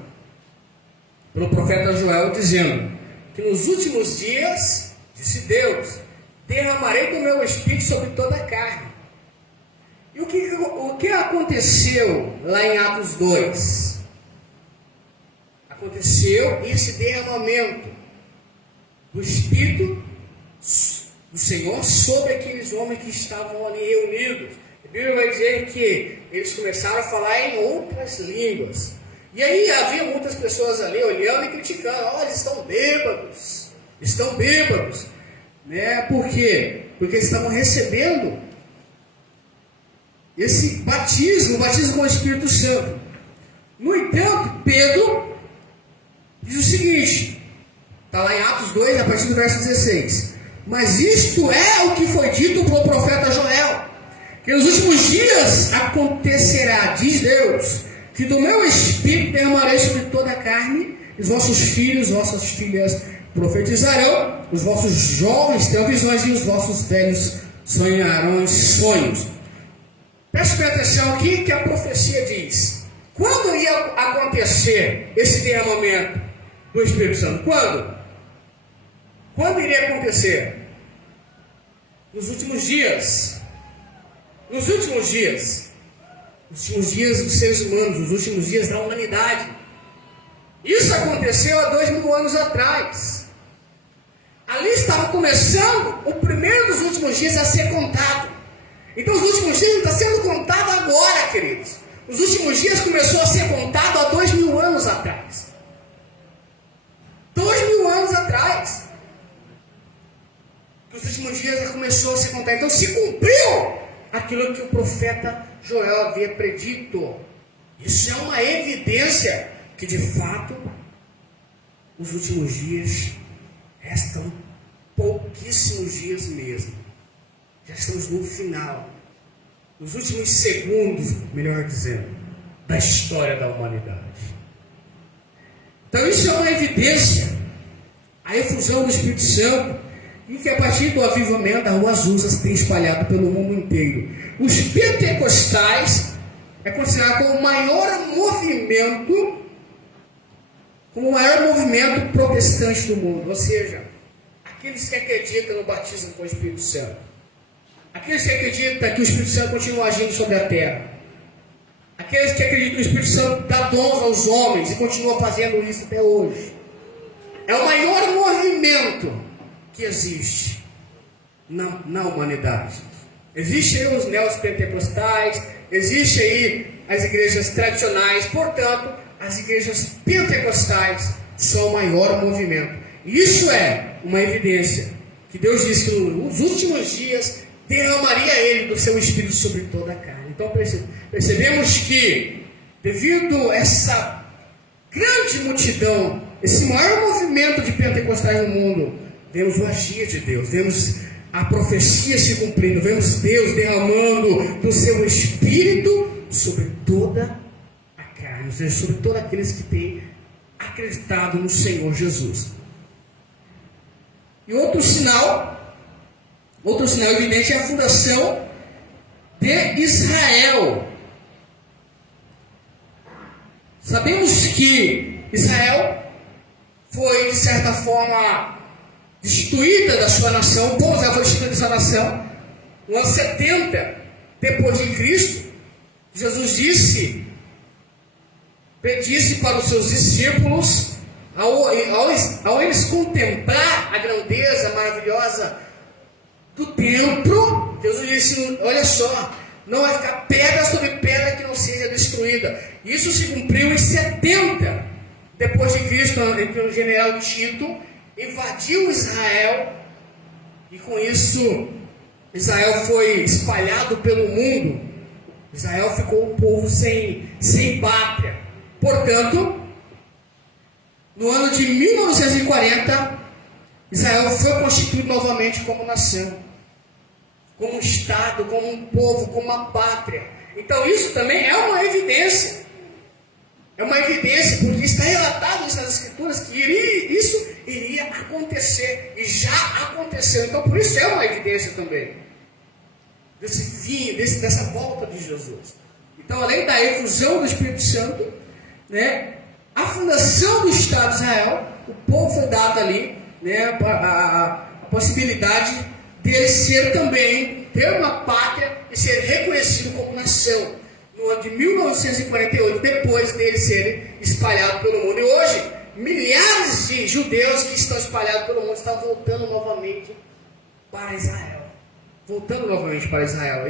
pelo profeta Joel, dizendo que nos últimos dias, disse Deus, derramarei do meu espírito sobre toda a carne. E o que aconteceu lá em Atos 2? Aconteceu esse derramamento do Espírito do Senhor sobre aqueles homens que estavam ali reunidos. A Bíblia vai dizer que eles começaram a falar em outras línguas. E aí havia muitas pessoas ali olhando e criticando. Olha, eles estão bêbados. Né? Por quê? Porque eles estavam recebendo esse batismo, o batismo com o Espírito Santo. No entanto, Pedro diz o seguinte, está lá em Atos 2, a partir do verso 16. Mas isto é o que foi dito pelo profeta Joel, que nos últimos dias acontecerá, diz Deus, que do meu Espírito derramarei sobre toda a carne, e os vossos filhos, vossas filhas profetizarão, os vossos jovens terão visões, e os vossos velhos sonharão em sonhos. Preste bem atenção aqui que a profecia diz: Quando ia acontecer esse derramamento do Espírito Santo? Quando? Quando iria acontecer? Nos últimos dias. Nos últimos dias. Nos últimos dias dos seres humanos, nos últimos dias da humanidade. Isso aconteceu há 2000 anos atrás. Ali estava começando o primeiro dos últimos dias a ser contado. Então os últimos dias não está sendo contado agora, queridos. Os últimos dias começou a ser contado há 2000 anos atrás. 2000 anos atrás. Os últimos dias já começou a ser contado. Então se cumpriu aquilo que o profeta Joel havia predito. Isso é uma evidência que de fato os últimos dias restam pouquíssimos dias mesmo. Já estamos no final, nos últimos segundos, melhor dizendo, da história da humanidade. Então isso é uma evidência, a efusão do Espírito Santo, e que a partir do avivamento a Rua Azusa se tem espalhado pelo mundo inteiro. Os pentecostais é considerado como o maior movimento protestante do mundo, ou seja, aqueles que acreditam no batismo com o Espírito Santo, aqueles que acreditam que o Espírito Santo continua agindo sobre a terra, aqueles que acreditam que o Espírito Santo dá dons aos homens e continua fazendo isso até hoje. É o maior movimento que existe na humanidade. Existem aí os neopentecostais, existem aí as igrejas tradicionais, portanto, as igrejas pentecostais são o maior movimento. Isso é uma evidência que Deus disse que nos últimos dias derramaria Ele do seu Espírito sobre toda a carne. Então percebemos que, devido a essa grande multidão, esse maior movimento de pentecostais no mundo, vemos o agir de Deus, vemos a profecia se cumprindo, vemos Deus derramando do seu Espírito sobre toda a carne, ou seja, sobre todos aqueles que têm acreditado no Senhor Jesus. E outro sinal evidente é a fundação de Israel. Sabemos que Israel foi, de certa forma, destituída da sua nação, o povo Israel foi destituído da sua nação, no ano 70 depois de Cristo. Jesus disse para os seus discípulos, ao eles contemplar a grandeza maravilhosa do templo, Jesus disse: olha só, não vai ficar pedra sobre pedra que não seja destruída. Isso se cumpriu em 70 depois de Cristo, em que o general Tito invadiu Israel, e com isso Israel foi espalhado pelo mundo. Israel ficou um povo sem pátria. Portanto, no ano de 1940, Israel foi constituído novamente como nação, como um Estado, como um povo, como uma pátria. Então isso também é uma evidência. É uma evidência, porque está relatado isso nas Escrituras, que isso iria acontecer, e já aconteceu. Então por isso é uma evidência também, desse fim, dessa volta de Jesus. Então, além da efusão do Espírito Santo, a fundação do Estado de Israel, o povo foi dado ali, a possibilidade dele ser também, ter uma pátria e ser reconhecido como nação, no ano de 1948, depois dele serem espalhados pelo mundo. E hoje, milhares de judeus que estão espalhados pelo mundo estão voltando novamente para Israel.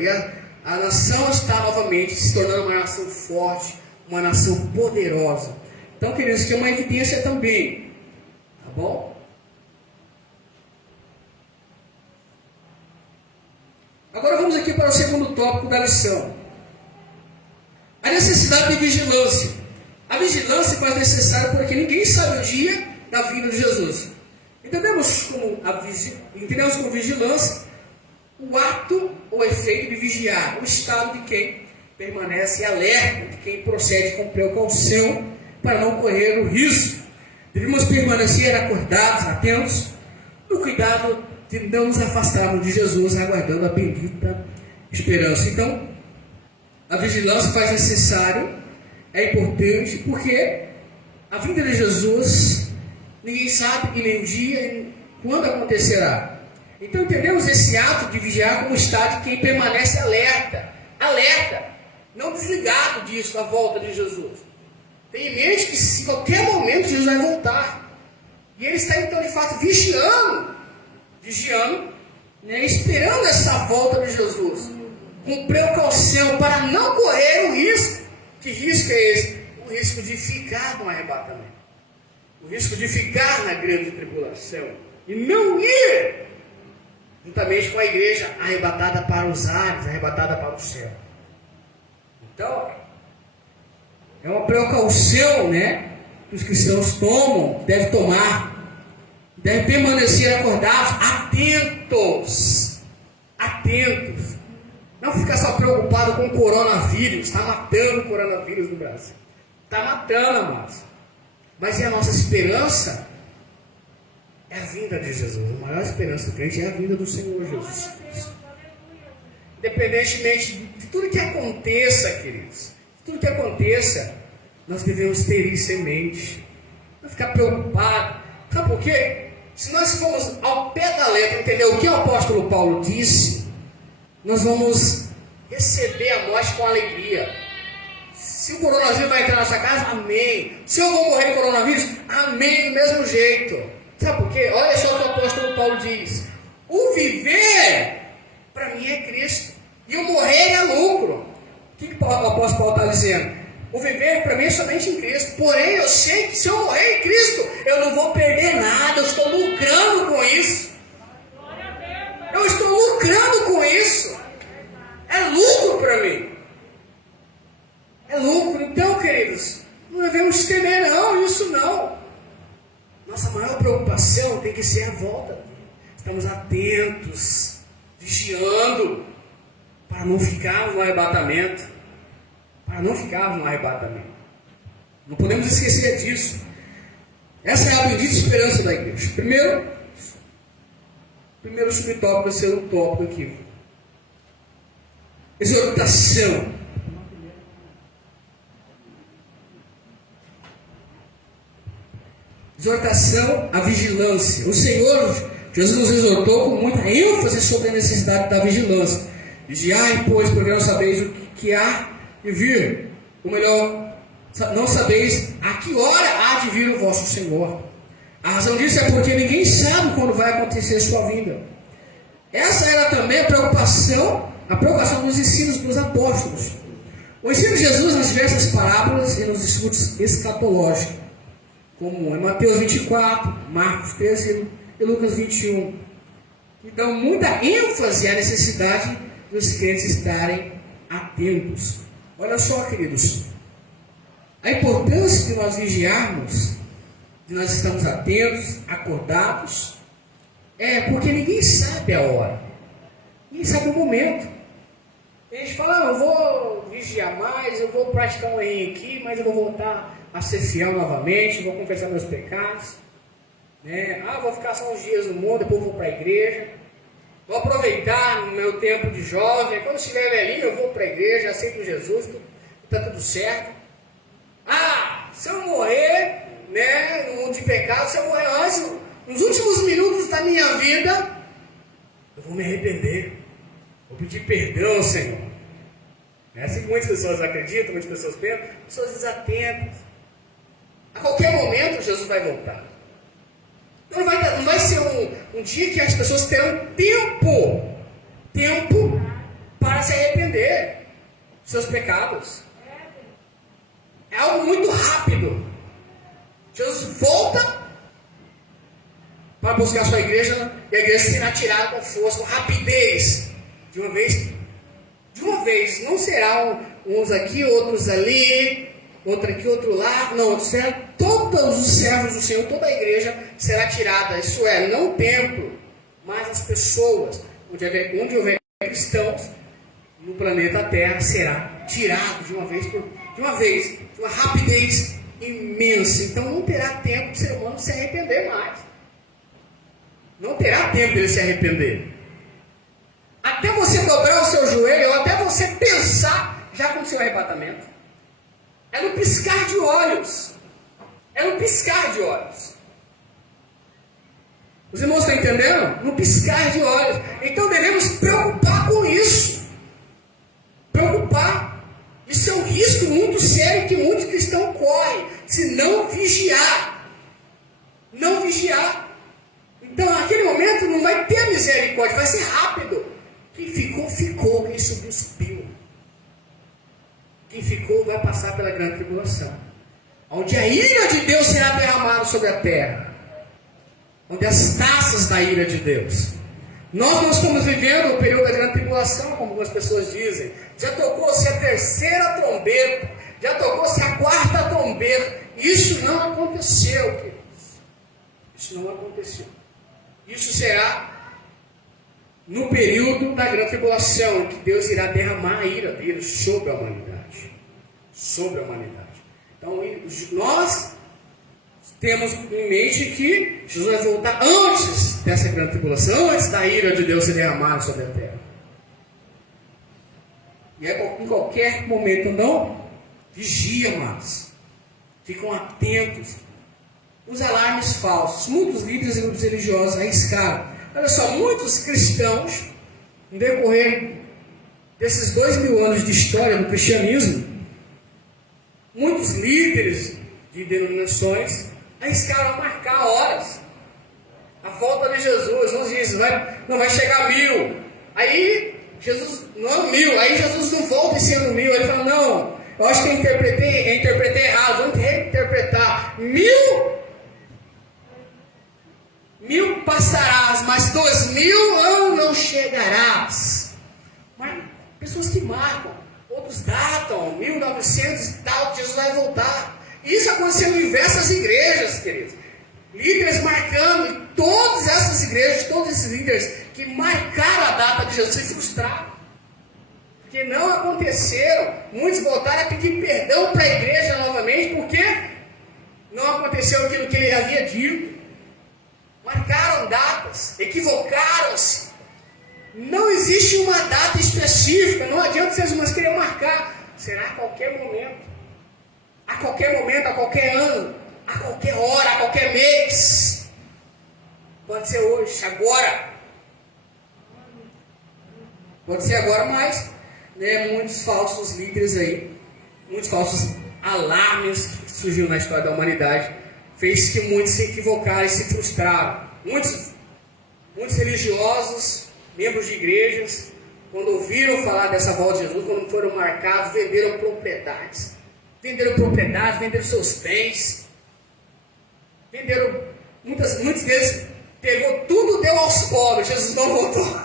E a nação está novamente se tornando uma nação forte, uma nação poderosa. Então, queridos, que é uma evidência também, tá bom? Agora vamos aqui para o segundo tópico da lição: a necessidade de vigilância. A vigilância faz necessário porque ninguém sabe o dia da vinda de Jesus. Entendemos como vigilância o ato ou efeito de vigiar, o estado de quem permanece alerta, de quem procede com precaução para não correr o risco. Devemos permanecer acordados, atentos, no cuidado de não nos afastarmos de Jesus, aguardando a bendita esperança. Então, a vigilância faz necessário é importante porque a vinda de Jesus, ninguém sabe e nem o dia e quando acontecerá. Então entendemos esse ato de vigiar como estado de quem permanece alerta, não desligado disso, da volta de Jesus. Tem em mente que se qualquer momento Jesus vai voltar. E ele está então de fato vigiando, né, esperando essa volta de Jesus, com precaução para não correr o risco. Que risco é esse? O risco de ficar no arrebatamento, o risco de ficar na grande tribulação e não ir juntamente com a igreja arrebatada para os ares, arrebatada para o céu. Então, é uma precaução, né, que os cristãos tomam, devem tomar, devem permanecer acordados, atentos. Não ficar só preocupado com o coronavírus. Está matando o coronavírus no Brasil. Está matando, amados. Mas e a nossa esperança? É a vinda de Jesus. A maior esperança do crente é a vinda do Senhor Jesus Cristo. Independentemente de tudo que aconteça, queridos, de tudo que aconteça, nós devemos ter isso em mente. Não ficar preocupado. Sabe por quê? Se nós formos ao pé da letra entender o que o apóstolo Paulo disse, nós vamos receber a morte com alegria. Se o coronavírus vai entrar na nossa casa, amém. Se eu vou morrer de coronavírus, amém, do mesmo jeito. Sabe por quê? Olha só o que o apóstolo Paulo diz: o viver para mim é Cristo, e o morrer é lucro. O que o apóstolo Paulo está dizendo? O viver para mim é somente em Cristo. Porém, eu sei que se eu morrer em Cristo, eu não vou perder nada. Eu estou lucrando com isso. Eu estou lucrando com isso. É lucro para mim. É lucro. Então, queridos, não devemos temer não, isso não. Nossa maior preocupação tem que ser a volta. Estamos atentos, vigiando, para não ficarmos no arrebatamento. Não podemos esquecer disso. Essa é a bendita esperança da igreja. Primeiro subtópico vai ser o tópico aqui. Exortação. Exortação à vigilância. O Senhor Jesus nos exortou com muita ênfase sobre a necessidade da vigilância. Vigiai, pois, porque não sabeis o que há de vir. Ou melhor, não sabeis a que hora há de vir o vosso Senhor. A razão disso é porque ninguém sabe quando vai acontecer a sua vinda. Essa era também a preocupação dos ensinos dos apóstolos. O ensino de Jesus nas diversas parábolas e nos estudos escatológicos, como em Mateus 24, Marcos 13 e Lucas 21, que dão muita ênfase à necessidade dos crentes estarem atentos. Olha só, queridos, a importância de nós vigiarmos, de nós estarmos atentos, acordados, é porque ninguém sabe a hora, ninguém sabe o momento. A gente fala, eu vou vigiar mais, eu vou praticar um reino aqui, mas eu vou voltar a ser fiel novamente, vou confessar meus pecados, né? Vou ficar só uns dias no mundo, depois vou para a igreja, vou aproveitar no meu tempo de jovem, quando estiver velhinho eu vou para a igreja, aceito Jesus, está tudo certo. Se eu morrer, né, no mundo de pecado, se eu morrer antes, nos últimos minutos da minha vida, eu vou me arrepender, vou pedir perdão ao Senhor. É assim que muitas pessoas acreditam, muitas pessoas pensam, pessoas desatentas. A qualquer momento Jesus vai voltar. Não vai ser um dia que as pessoas terão tempo para se arrepender dos seus pecados. É algo muito rápido. Jesus volta para buscar a sua igreja, e a igreja será tirada com força, com rapidez, de uma vez. Não será uns aqui, outros ali, outro aqui, outro lá. Não, será todos os servos do Senhor, toda a igreja será tirada. Isso é, não o templo, mas as pessoas, onde houver cristãos no planeta Terra, será tirado de uma rapidez imensa. Então não terá tempo do ser humano se arrepender mais. Não terá tempo dele se arrepender. Até você dobrar o seu joelho, ou até você pensar, já aconteceu o arrebatamento. É no piscar de olhos. É no piscar de olhos. Os irmãos estão entendendo? No piscar de olhos. Então devemos preocupar com isso. Preocupar. Isso é um risco muito sério que muitos cristãos correm, se não vigiar. Não vigiar. Então, naquele momento, não vai ter misericórdia, vai ser rápido. Quem ficou, ficou. Quem subiu, subiu. Quem ficou vai passar pela grande tribulação, onde a ira de Deus será derramada sobre a terra, onde as taças da ira de Deus. Nós não estamos vivendo o período da grande tribulação, como algumas pessoas dizem. Já tocou-se a terceira trombeta, já tocou-se a quarta trombeta. Isso não aconteceu, queridos. Isso não aconteceu. Isso será no período da grande tribulação, em que Deus irá derramar a ira dele sobre a humanidade. Sobre a humanidade. Então, nós temos em mente que Jesus vai voltar antes dessa grande tribulação, antes da ira de Deus ser derramada sobre a terra. E em qualquer momento, não vigia, amados. Ficam atentos. Os alarmes falsos. Muitos líderes e grupos religiosos arriscaram. Olha só, muitos cristãos, no decorrer desses 2000 anos de história do cristianismo, muitos líderes de denominações arriscaram a marcar horas. A volta de Jesus, uns dizem, não vai chegar 1000. Aí Jesus, não 1000, aí Jesus não volta esse ano 1000. Ele fala, não, eu acho que eu interpretei errado, vamos reinterpretar. 1000 passarás, mas 2000 não chegarás. Mas pessoas que marcam, outros datam, 1900 e tal, Jesus vai voltar. Isso aconteceu em diversas igrejas, queridos. Líderes marcando, e todas essas igrejas, todos esses líderes que marcaram a data de Jesus se frustraram. Porque não aconteceram. Muitos voltaram a pedir perdão para a igreja novamente, porque não aconteceu aquilo que ele havia dito. Marcaram datas, equivocaram-se. Não existe uma data específica, não adianta vocês irmãos querem marcar. Será a qualquer momento. A qualquer momento, a qualquer ano, a qualquer hora, a qualquer mês. Pode ser hoje, agora. Pode ser agora, mas muitos falsos líderes aí, muitos falsos alarmes que surgiram na história da humanidade, fez que muitos se equivocaram e se frustraram. Muitos religiosos, membros de igrejas, quando ouviram falar dessa volta de Jesus, quando foram marcados, venderam propriedades. Venderam seus bens. Muitos deles pegou tudo, deu aos pobres. Jesus não voltou.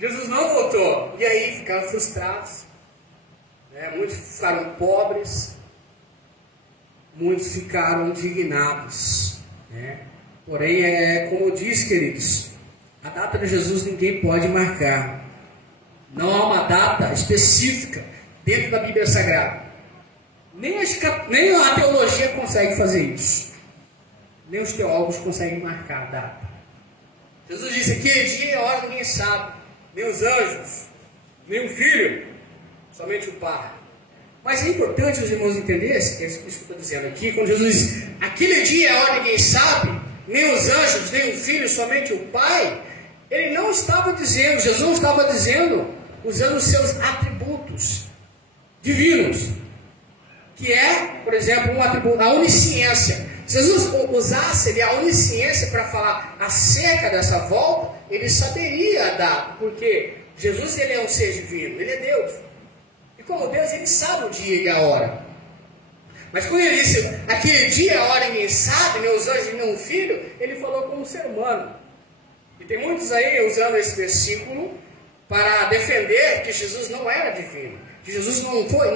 Jesus não voltou. E aí ficaram frustrados. Muitos ficaram pobres. Muitos ficaram indignados. Porém, como eu disse, queridos, a data de Jesus ninguém pode marcar. Não há uma data específica dentro da Bíblia Sagrada. Nem a teologia consegue fazer isso. Nem os teólogos conseguem marcar a data. Jesus disse: aquele dia e a hora ninguém sabe. Nem os anjos, nem o Filho, somente o Pai. Mas é importante os irmãos entenderem isso que eu estou dizendo aqui. Quando Jesus diz: aquele dia e a hora ninguém sabe, nem os anjos, nem o Filho, somente o Pai. Ele não estava dizendo, Jesus não estava dizendo, usando os seus atributos divinos, que é, por exemplo, um atributo, a onisciência. Se Jesus usasse a onisciência para falar acerca dessa volta, ele saberia a data, porque Jesus ele é um ser divino, ele é Deus. E como Deus, ele sabe o dia e a hora. Mas quando ele disse, aquele dia e a hora ninguém sabe, nem os anjos, nem o Filho, ele falou como ser humano. E tem muitos aí usando esse versículo para defender que Jesus não era divino, que Jesus não foi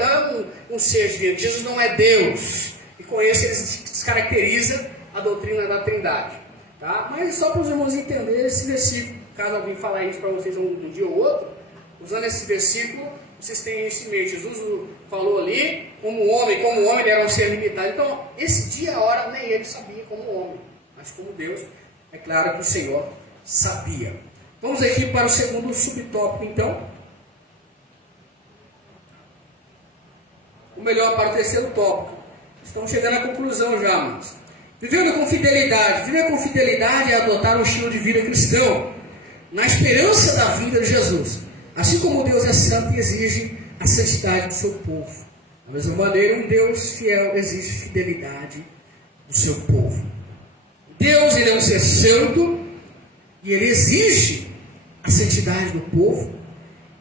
um ser divino, que Jesus não é Deus. E com isso ele descaracteriza a doutrina da Trindade. Tá? Mas só para os irmãos entenderem esse versículo, caso alguém falar isso para vocês um dia ou outro, usando esse versículo, vocês têm isso em mente. Jesus falou ali, como homem ele era um ser limitado. Então, esse dia e a hora nem ele sabia como homem, mas como Deus, é claro que o Senhor sabia. Vamos aqui para o segundo subtópico, então. O melhor, para o terceiro tópico. Estamos chegando à conclusão já, amados. Vivendo com fidelidade. Viver com fidelidade é adotar um estilo de vida cristão, na esperança da vinda de Jesus. Assim como Deus é santo e exige a santidade do seu povo. Da mesma maneira, um Deus fiel exige fidelidade do seu povo. Deus, ele é um ser santo e ele exige a santidade do povo.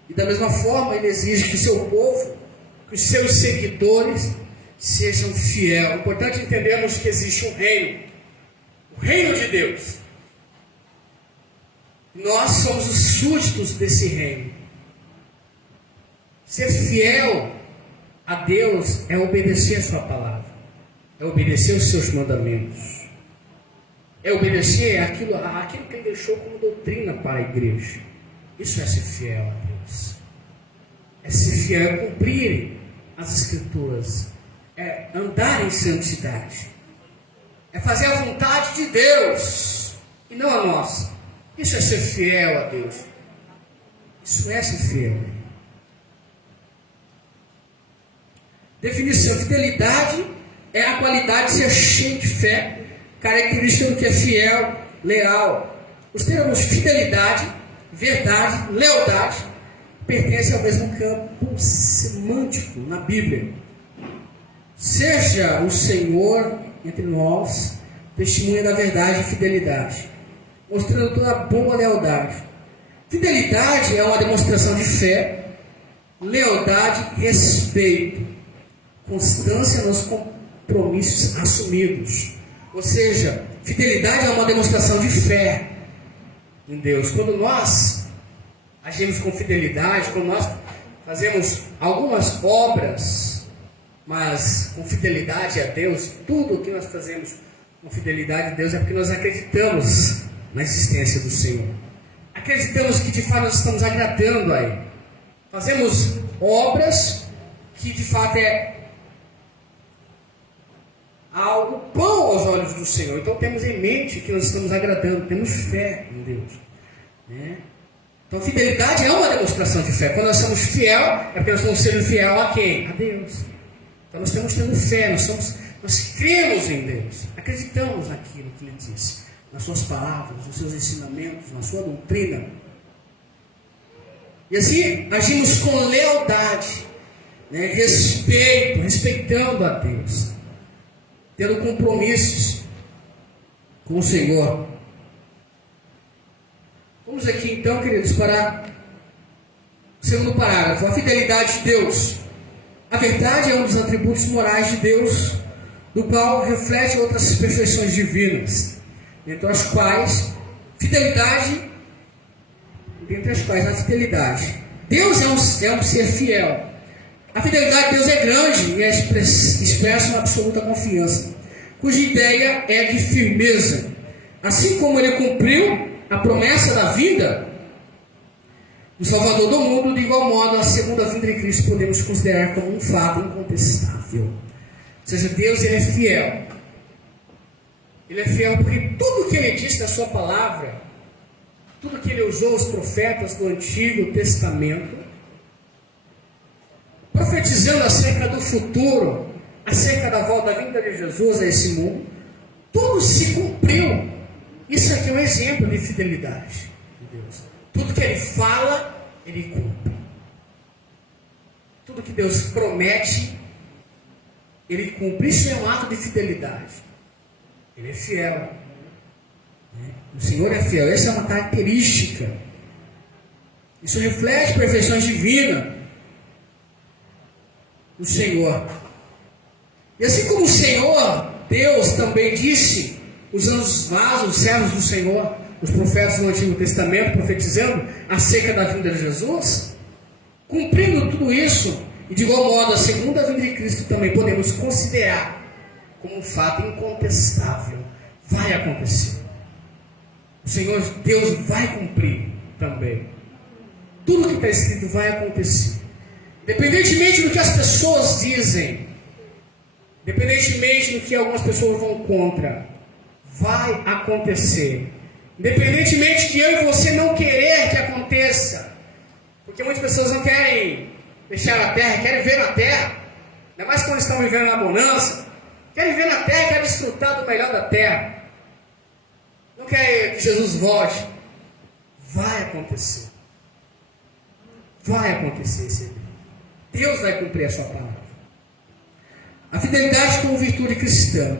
E da mesma forma, ele exige que o seu povo, que os seus seguidores sejam fiéis. É importante entendermos que existe um reino, o reino de Deus. Nós somos os súditos desse reino. Ser fiel a Deus é obedecer a sua palavra, é obedecer os seus mandamentos, é obedecer aquilo que ele deixou como doutrina para a igreja. Isso é ser fiel a Deus. É ser fiel, é cumprir as escrituras, é andar em santidade, é fazer a vontade de Deus e não a nossa. Isso é ser fiel a Deus. Isso é ser fiel. Definição: fidelidade é a qualidade de ser cheio de fé, característica do que é fiel, leal. Os termos fidelidade, verdade, lealdade pertencem ao mesmo campo semântico na Bíblia. Seja o Senhor entre nós testemunha da verdade e fidelidade, mostrando toda a boa lealdade. Fidelidade é uma demonstração de fé, lealdade, respeito, constância nos compromissos assumidos. Ou seja, fidelidade é uma demonstração de fé em Deus. Quando nós agimos com fidelidade, quando nós fazemos algumas obras, mas com fidelidade a Deus, tudo o que nós fazemos com fidelidade a Deus é porque nós acreditamos na existência do Senhor. Acreditamos que de fato nós estamos agradando a Ele. Fazemos obras que de fato é algo pão aos olhos do Senhor. Então temos em mente que nós estamos agradando, temos fé em Deus, né? Então fidelidade é uma demonstração de fé. Quando nós somos fiel, é porque nós estamos sendo fiel a quem? A Deus. Então nós estamos tendo fé, nós cremos em Deus, acreditamos naquilo que Ele disse, nas suas palavras, nos seus ensinamentos, na sua doutrina. E assim agimos com lealdade, né? Respeitando a Deus, tendo compromissos com o Senhor. Vamos aqui então, queridos, para o segundo parágrafo: a fidelidade de Deus. A verdade é um dos atributos morais de Deus, do qual reflete outras perfeições divinas, dentre as quais a fidelidade. Deus é um ser fiel. A fidelidade de Deus é grande e expressa uma absoluta confiança, cuja ideia é de firmeza. Assim como Ele cumpriu a promessa da vinda do Salvador do mundo, de igual modo a segunda vinda de Cristo podemos considerar como um fato incontestável. Ou seja, Deus, Ele é fiel. Ele é fiel porque tudo que Ele disse na sua palavra, tudo que Ele usou os profetas do Antigo Testamento, profetizando acerca do futuro, acerca da volta da vinda de Jesus a esse mundo, tudo se cumpriu. Isso aqui é um exemplo de fidelidade de Deus. Tudo que Ele fala, Ele cumpre. Tudo que Deus promete, Ele cumpre. Isso é um ato de fidelidade. Ele é fiel. O Senhor é fiel. Essa é uma característica. Isso reflete perfeições divinas do Senhor. E assim como o Senhor, Deus também disse, usando os vasos, os servos do Senhor, os profetas do Antigo Testamento, profetizando acerca da vinda de Jesus, cumprindo tudo isso, e de igual modo a segunda vinda de Cristo também podemos considerar como um fato incontestável. Vai acontecer. O Senhor Deus vai cumprir também. Tudo que está escrito vai acontecer. Independentemente do que as pessoas dizem, independentemente do que algumas pessoas vão contra, vai acontecer. Independentemente de eu e você não querer que aconteça, porque muitas pessoas não querem deixar a terra, querem ver na terra, Ainda mais quando estão vivendo na bonança. Querem viver na terra, querem desfrutar do melhor da terra. Não quer que Jesus volte. Vai acontecer. Vai acontecer, Senhor. Deus vai cumprir a sua palavra. A fidelidade como virtude cristã.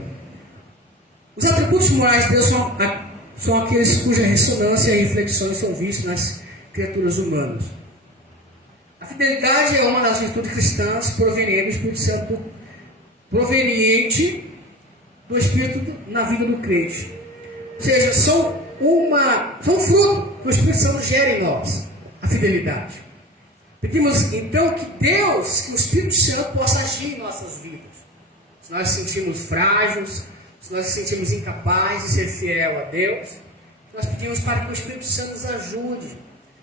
Os atributos morais de Deus são aqueles cuja ressonância e reflexões são vistos nas criaturas humanas. A fidelidade é uma das virtudes cristãs proveniente do Espírito Santo, proveniente do Espírito na vida do crente. Ou seja, são fruto que o Espírito Santo gera em nós, a fidelidade. Pedimos então que o Espírito Santo possa agir em nossas vidas. Se nós nos sentimos frágeis, se nós nos sentimos incapazes de ser fiel a Deus, nós pedimos para que o Espírito Santo nos ajude,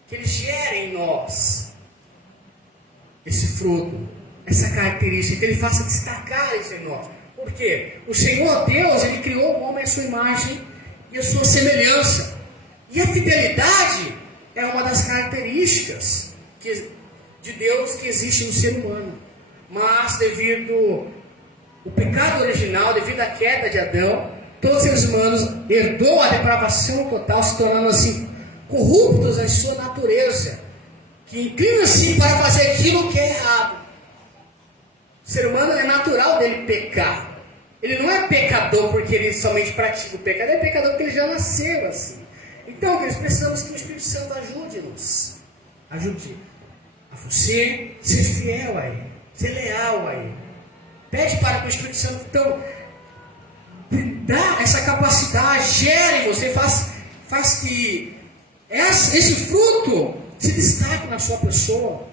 que Ele gere em nós esse fruto, essa característica, que Ele faça destacar isso em nós. Por quê? O Senhor Deus, Ele criou o homem à sua imagem e à sua semelhança. E a fidelidade é uma das características de Deus que existe no ser humano. Mas devido ao pecado original, devido à queda de Adão, todos os seres humanos herdou a depravação total, se tornando assim corruptos em sua natureza, que inclina-se para fazer aquilo que é errado. O ser humano é natural dele pecar. Ele não é pecador porque ele somente pratica o pecado, ele é pecador porque ele já nasceu assim. Então, nós precisamos que o Espírito Santo ajude-nos. Ajude a você ser fiel a Ele, ser leal a Ele. Pede para que o Espírito Santo, então, dá essa capacidade, gere em você, faz que esse fruto se destaque na sua pessoa,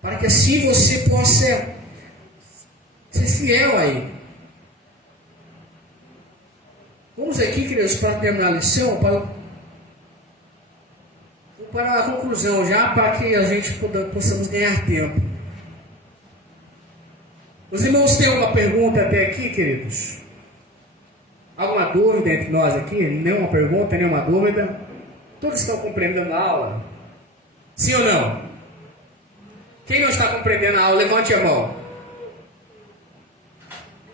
para que assim você possa ser fiel a Ele. Vamos aqui, queridos, para terminar a lição, para a conclusão já, para que a gente possamos ganhar tempo. Os irmãos têm alguma pergunta até aqui, queridos? Alguma dúvida entre nós aqui? Nenhuma pergunta, nenhuma dúvida? Todos estão compreendendo a aula? Sim ou não? Quem não está compreendendo a aula, levante a mão.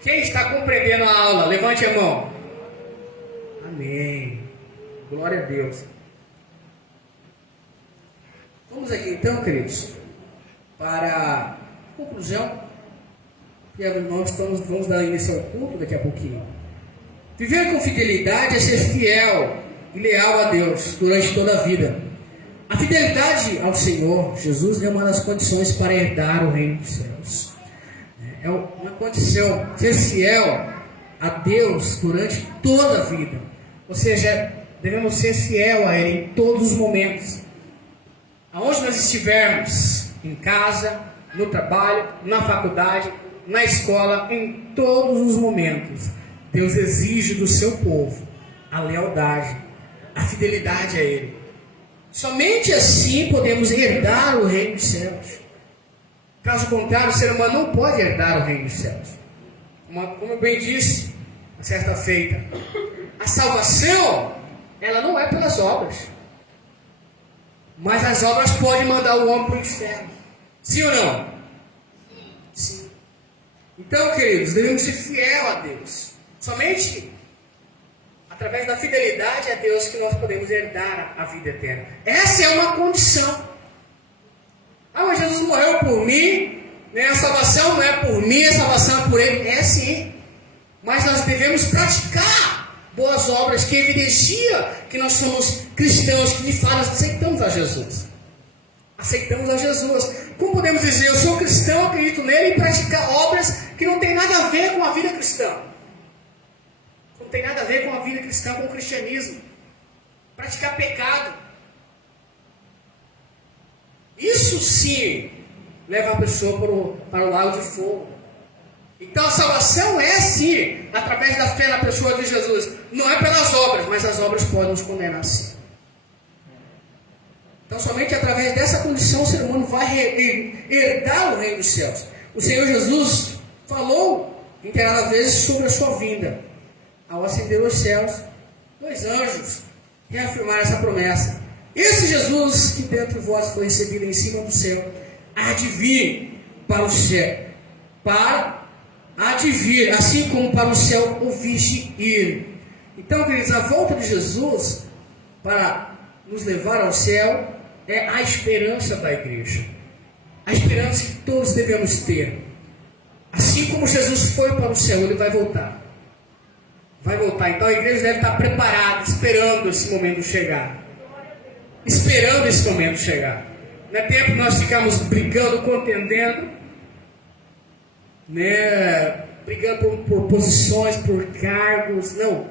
Quem está compreendendo a aula, levante a mão. Amém. Glória a Deus. Vamos aqui então, queridos, para a conclusão. E nós vamos dar início ao culto daqui a pouquinho. Viver com fidelidade é ser fiel e leal a Deus durante toda a vida. A fidelidade ao Senhor Jesus é uma das condições para herdar o reino dos céus. É uma condição, ser fiel a Deus durante toda a vida. Ou seja, devemos ser fiel a Ele em todos os momentos. Aonde nós estivermos, em casa, no trabalho, na faculdade, na escola, em todos os momentos, Deus exige do seu povo a lealdade, a fidelidade a Ele. Somente assim podemos herdar o reino dos céus. Caso contrário, o ser humano não pode herdar o reino dos céus. Como eu bem disse, na certa feita, a salvação, ela não é pelas obras. Mas as obras podem mandar o homem para o inferno. Sim ou não? Sim. Então, queridos, devemos ser fiel a Deus. Somente através da fidelidade a Deus que nós podemos herdar a vida eterna. Essa é uma condição. Mas Jesus morreu por mim, né? A salvação não é por mim, a salvação é por Ele. É sim. Mas nós devemos praticar boas obras que evidenciam que nós somos cristãos, que de fato nós aceitamos a Jesus. Aceitamos a Jesus. Como podemos dizer, eu sou cristão, acredito nele, e praticar obras que não tem nada a ver com a vida cristã. Não tem nada a ver com a vida cristã, com o cristianismo. Praticar pecado. Isso sim leva a pessoa para o lago de fogo. Então a salvação é sim através da fé na pessoa de Jesus. Não é pelas obras, mas as obras podem nos condenar sim. Então somente através dessa condição o ser humano vai herdar o reino dos céus. O Senhor Jesus falou reiteradas vezes sobre a sua vinda. Ao ascender aos céus, 2 anjos reafirmaram essa promessa. Esse Jesus que dentro de vós foi recebido em cima do céu, há de vir para o céu, para há de vir, assim como para o céu o viste ir. Então, queridos, a volta de Jesus para nos levar ao céu é a esperança da igreja. A esperança que todos devemos ter. Assim como Jesus foi para o céu, ele vai voltar. Vai voltar. Então a igreja deve estar preparada, esperando esse momento chegar. Esperando esse momento chegar. Não é tempo que nós ficamos brigando, contendendo, né? Brigando por posições, por cargos. Não.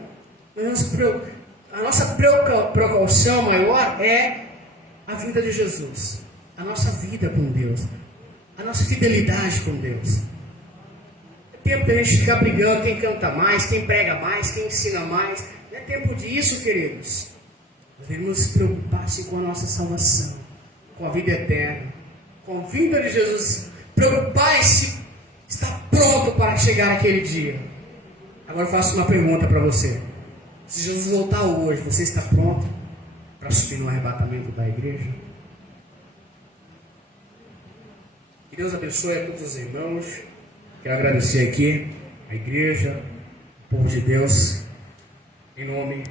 A nossa precaução maior é a vida de Jesus. A nossa vida com Deus. A nossa fidelidade com Deus. É tempo de a gente ficar brigando, quem canta mais, quem prega mais, quem ensina mais. Não é tempo disso, queridos. Nós devemos nos preocupar sim, com a nossa salvação, com a vida eterna, com a vida de Jesus. Preocupar-se, estar pronto para chegar aquele dia. Agora eu faço uma pergunta para você. Se Jesus voltar hoje, você está pronto para subir no arrebatamento da igreja? Que Deus abençoe a todos os irmãos. Quero agradecer aqui a igreja, o povo de Deus, em nome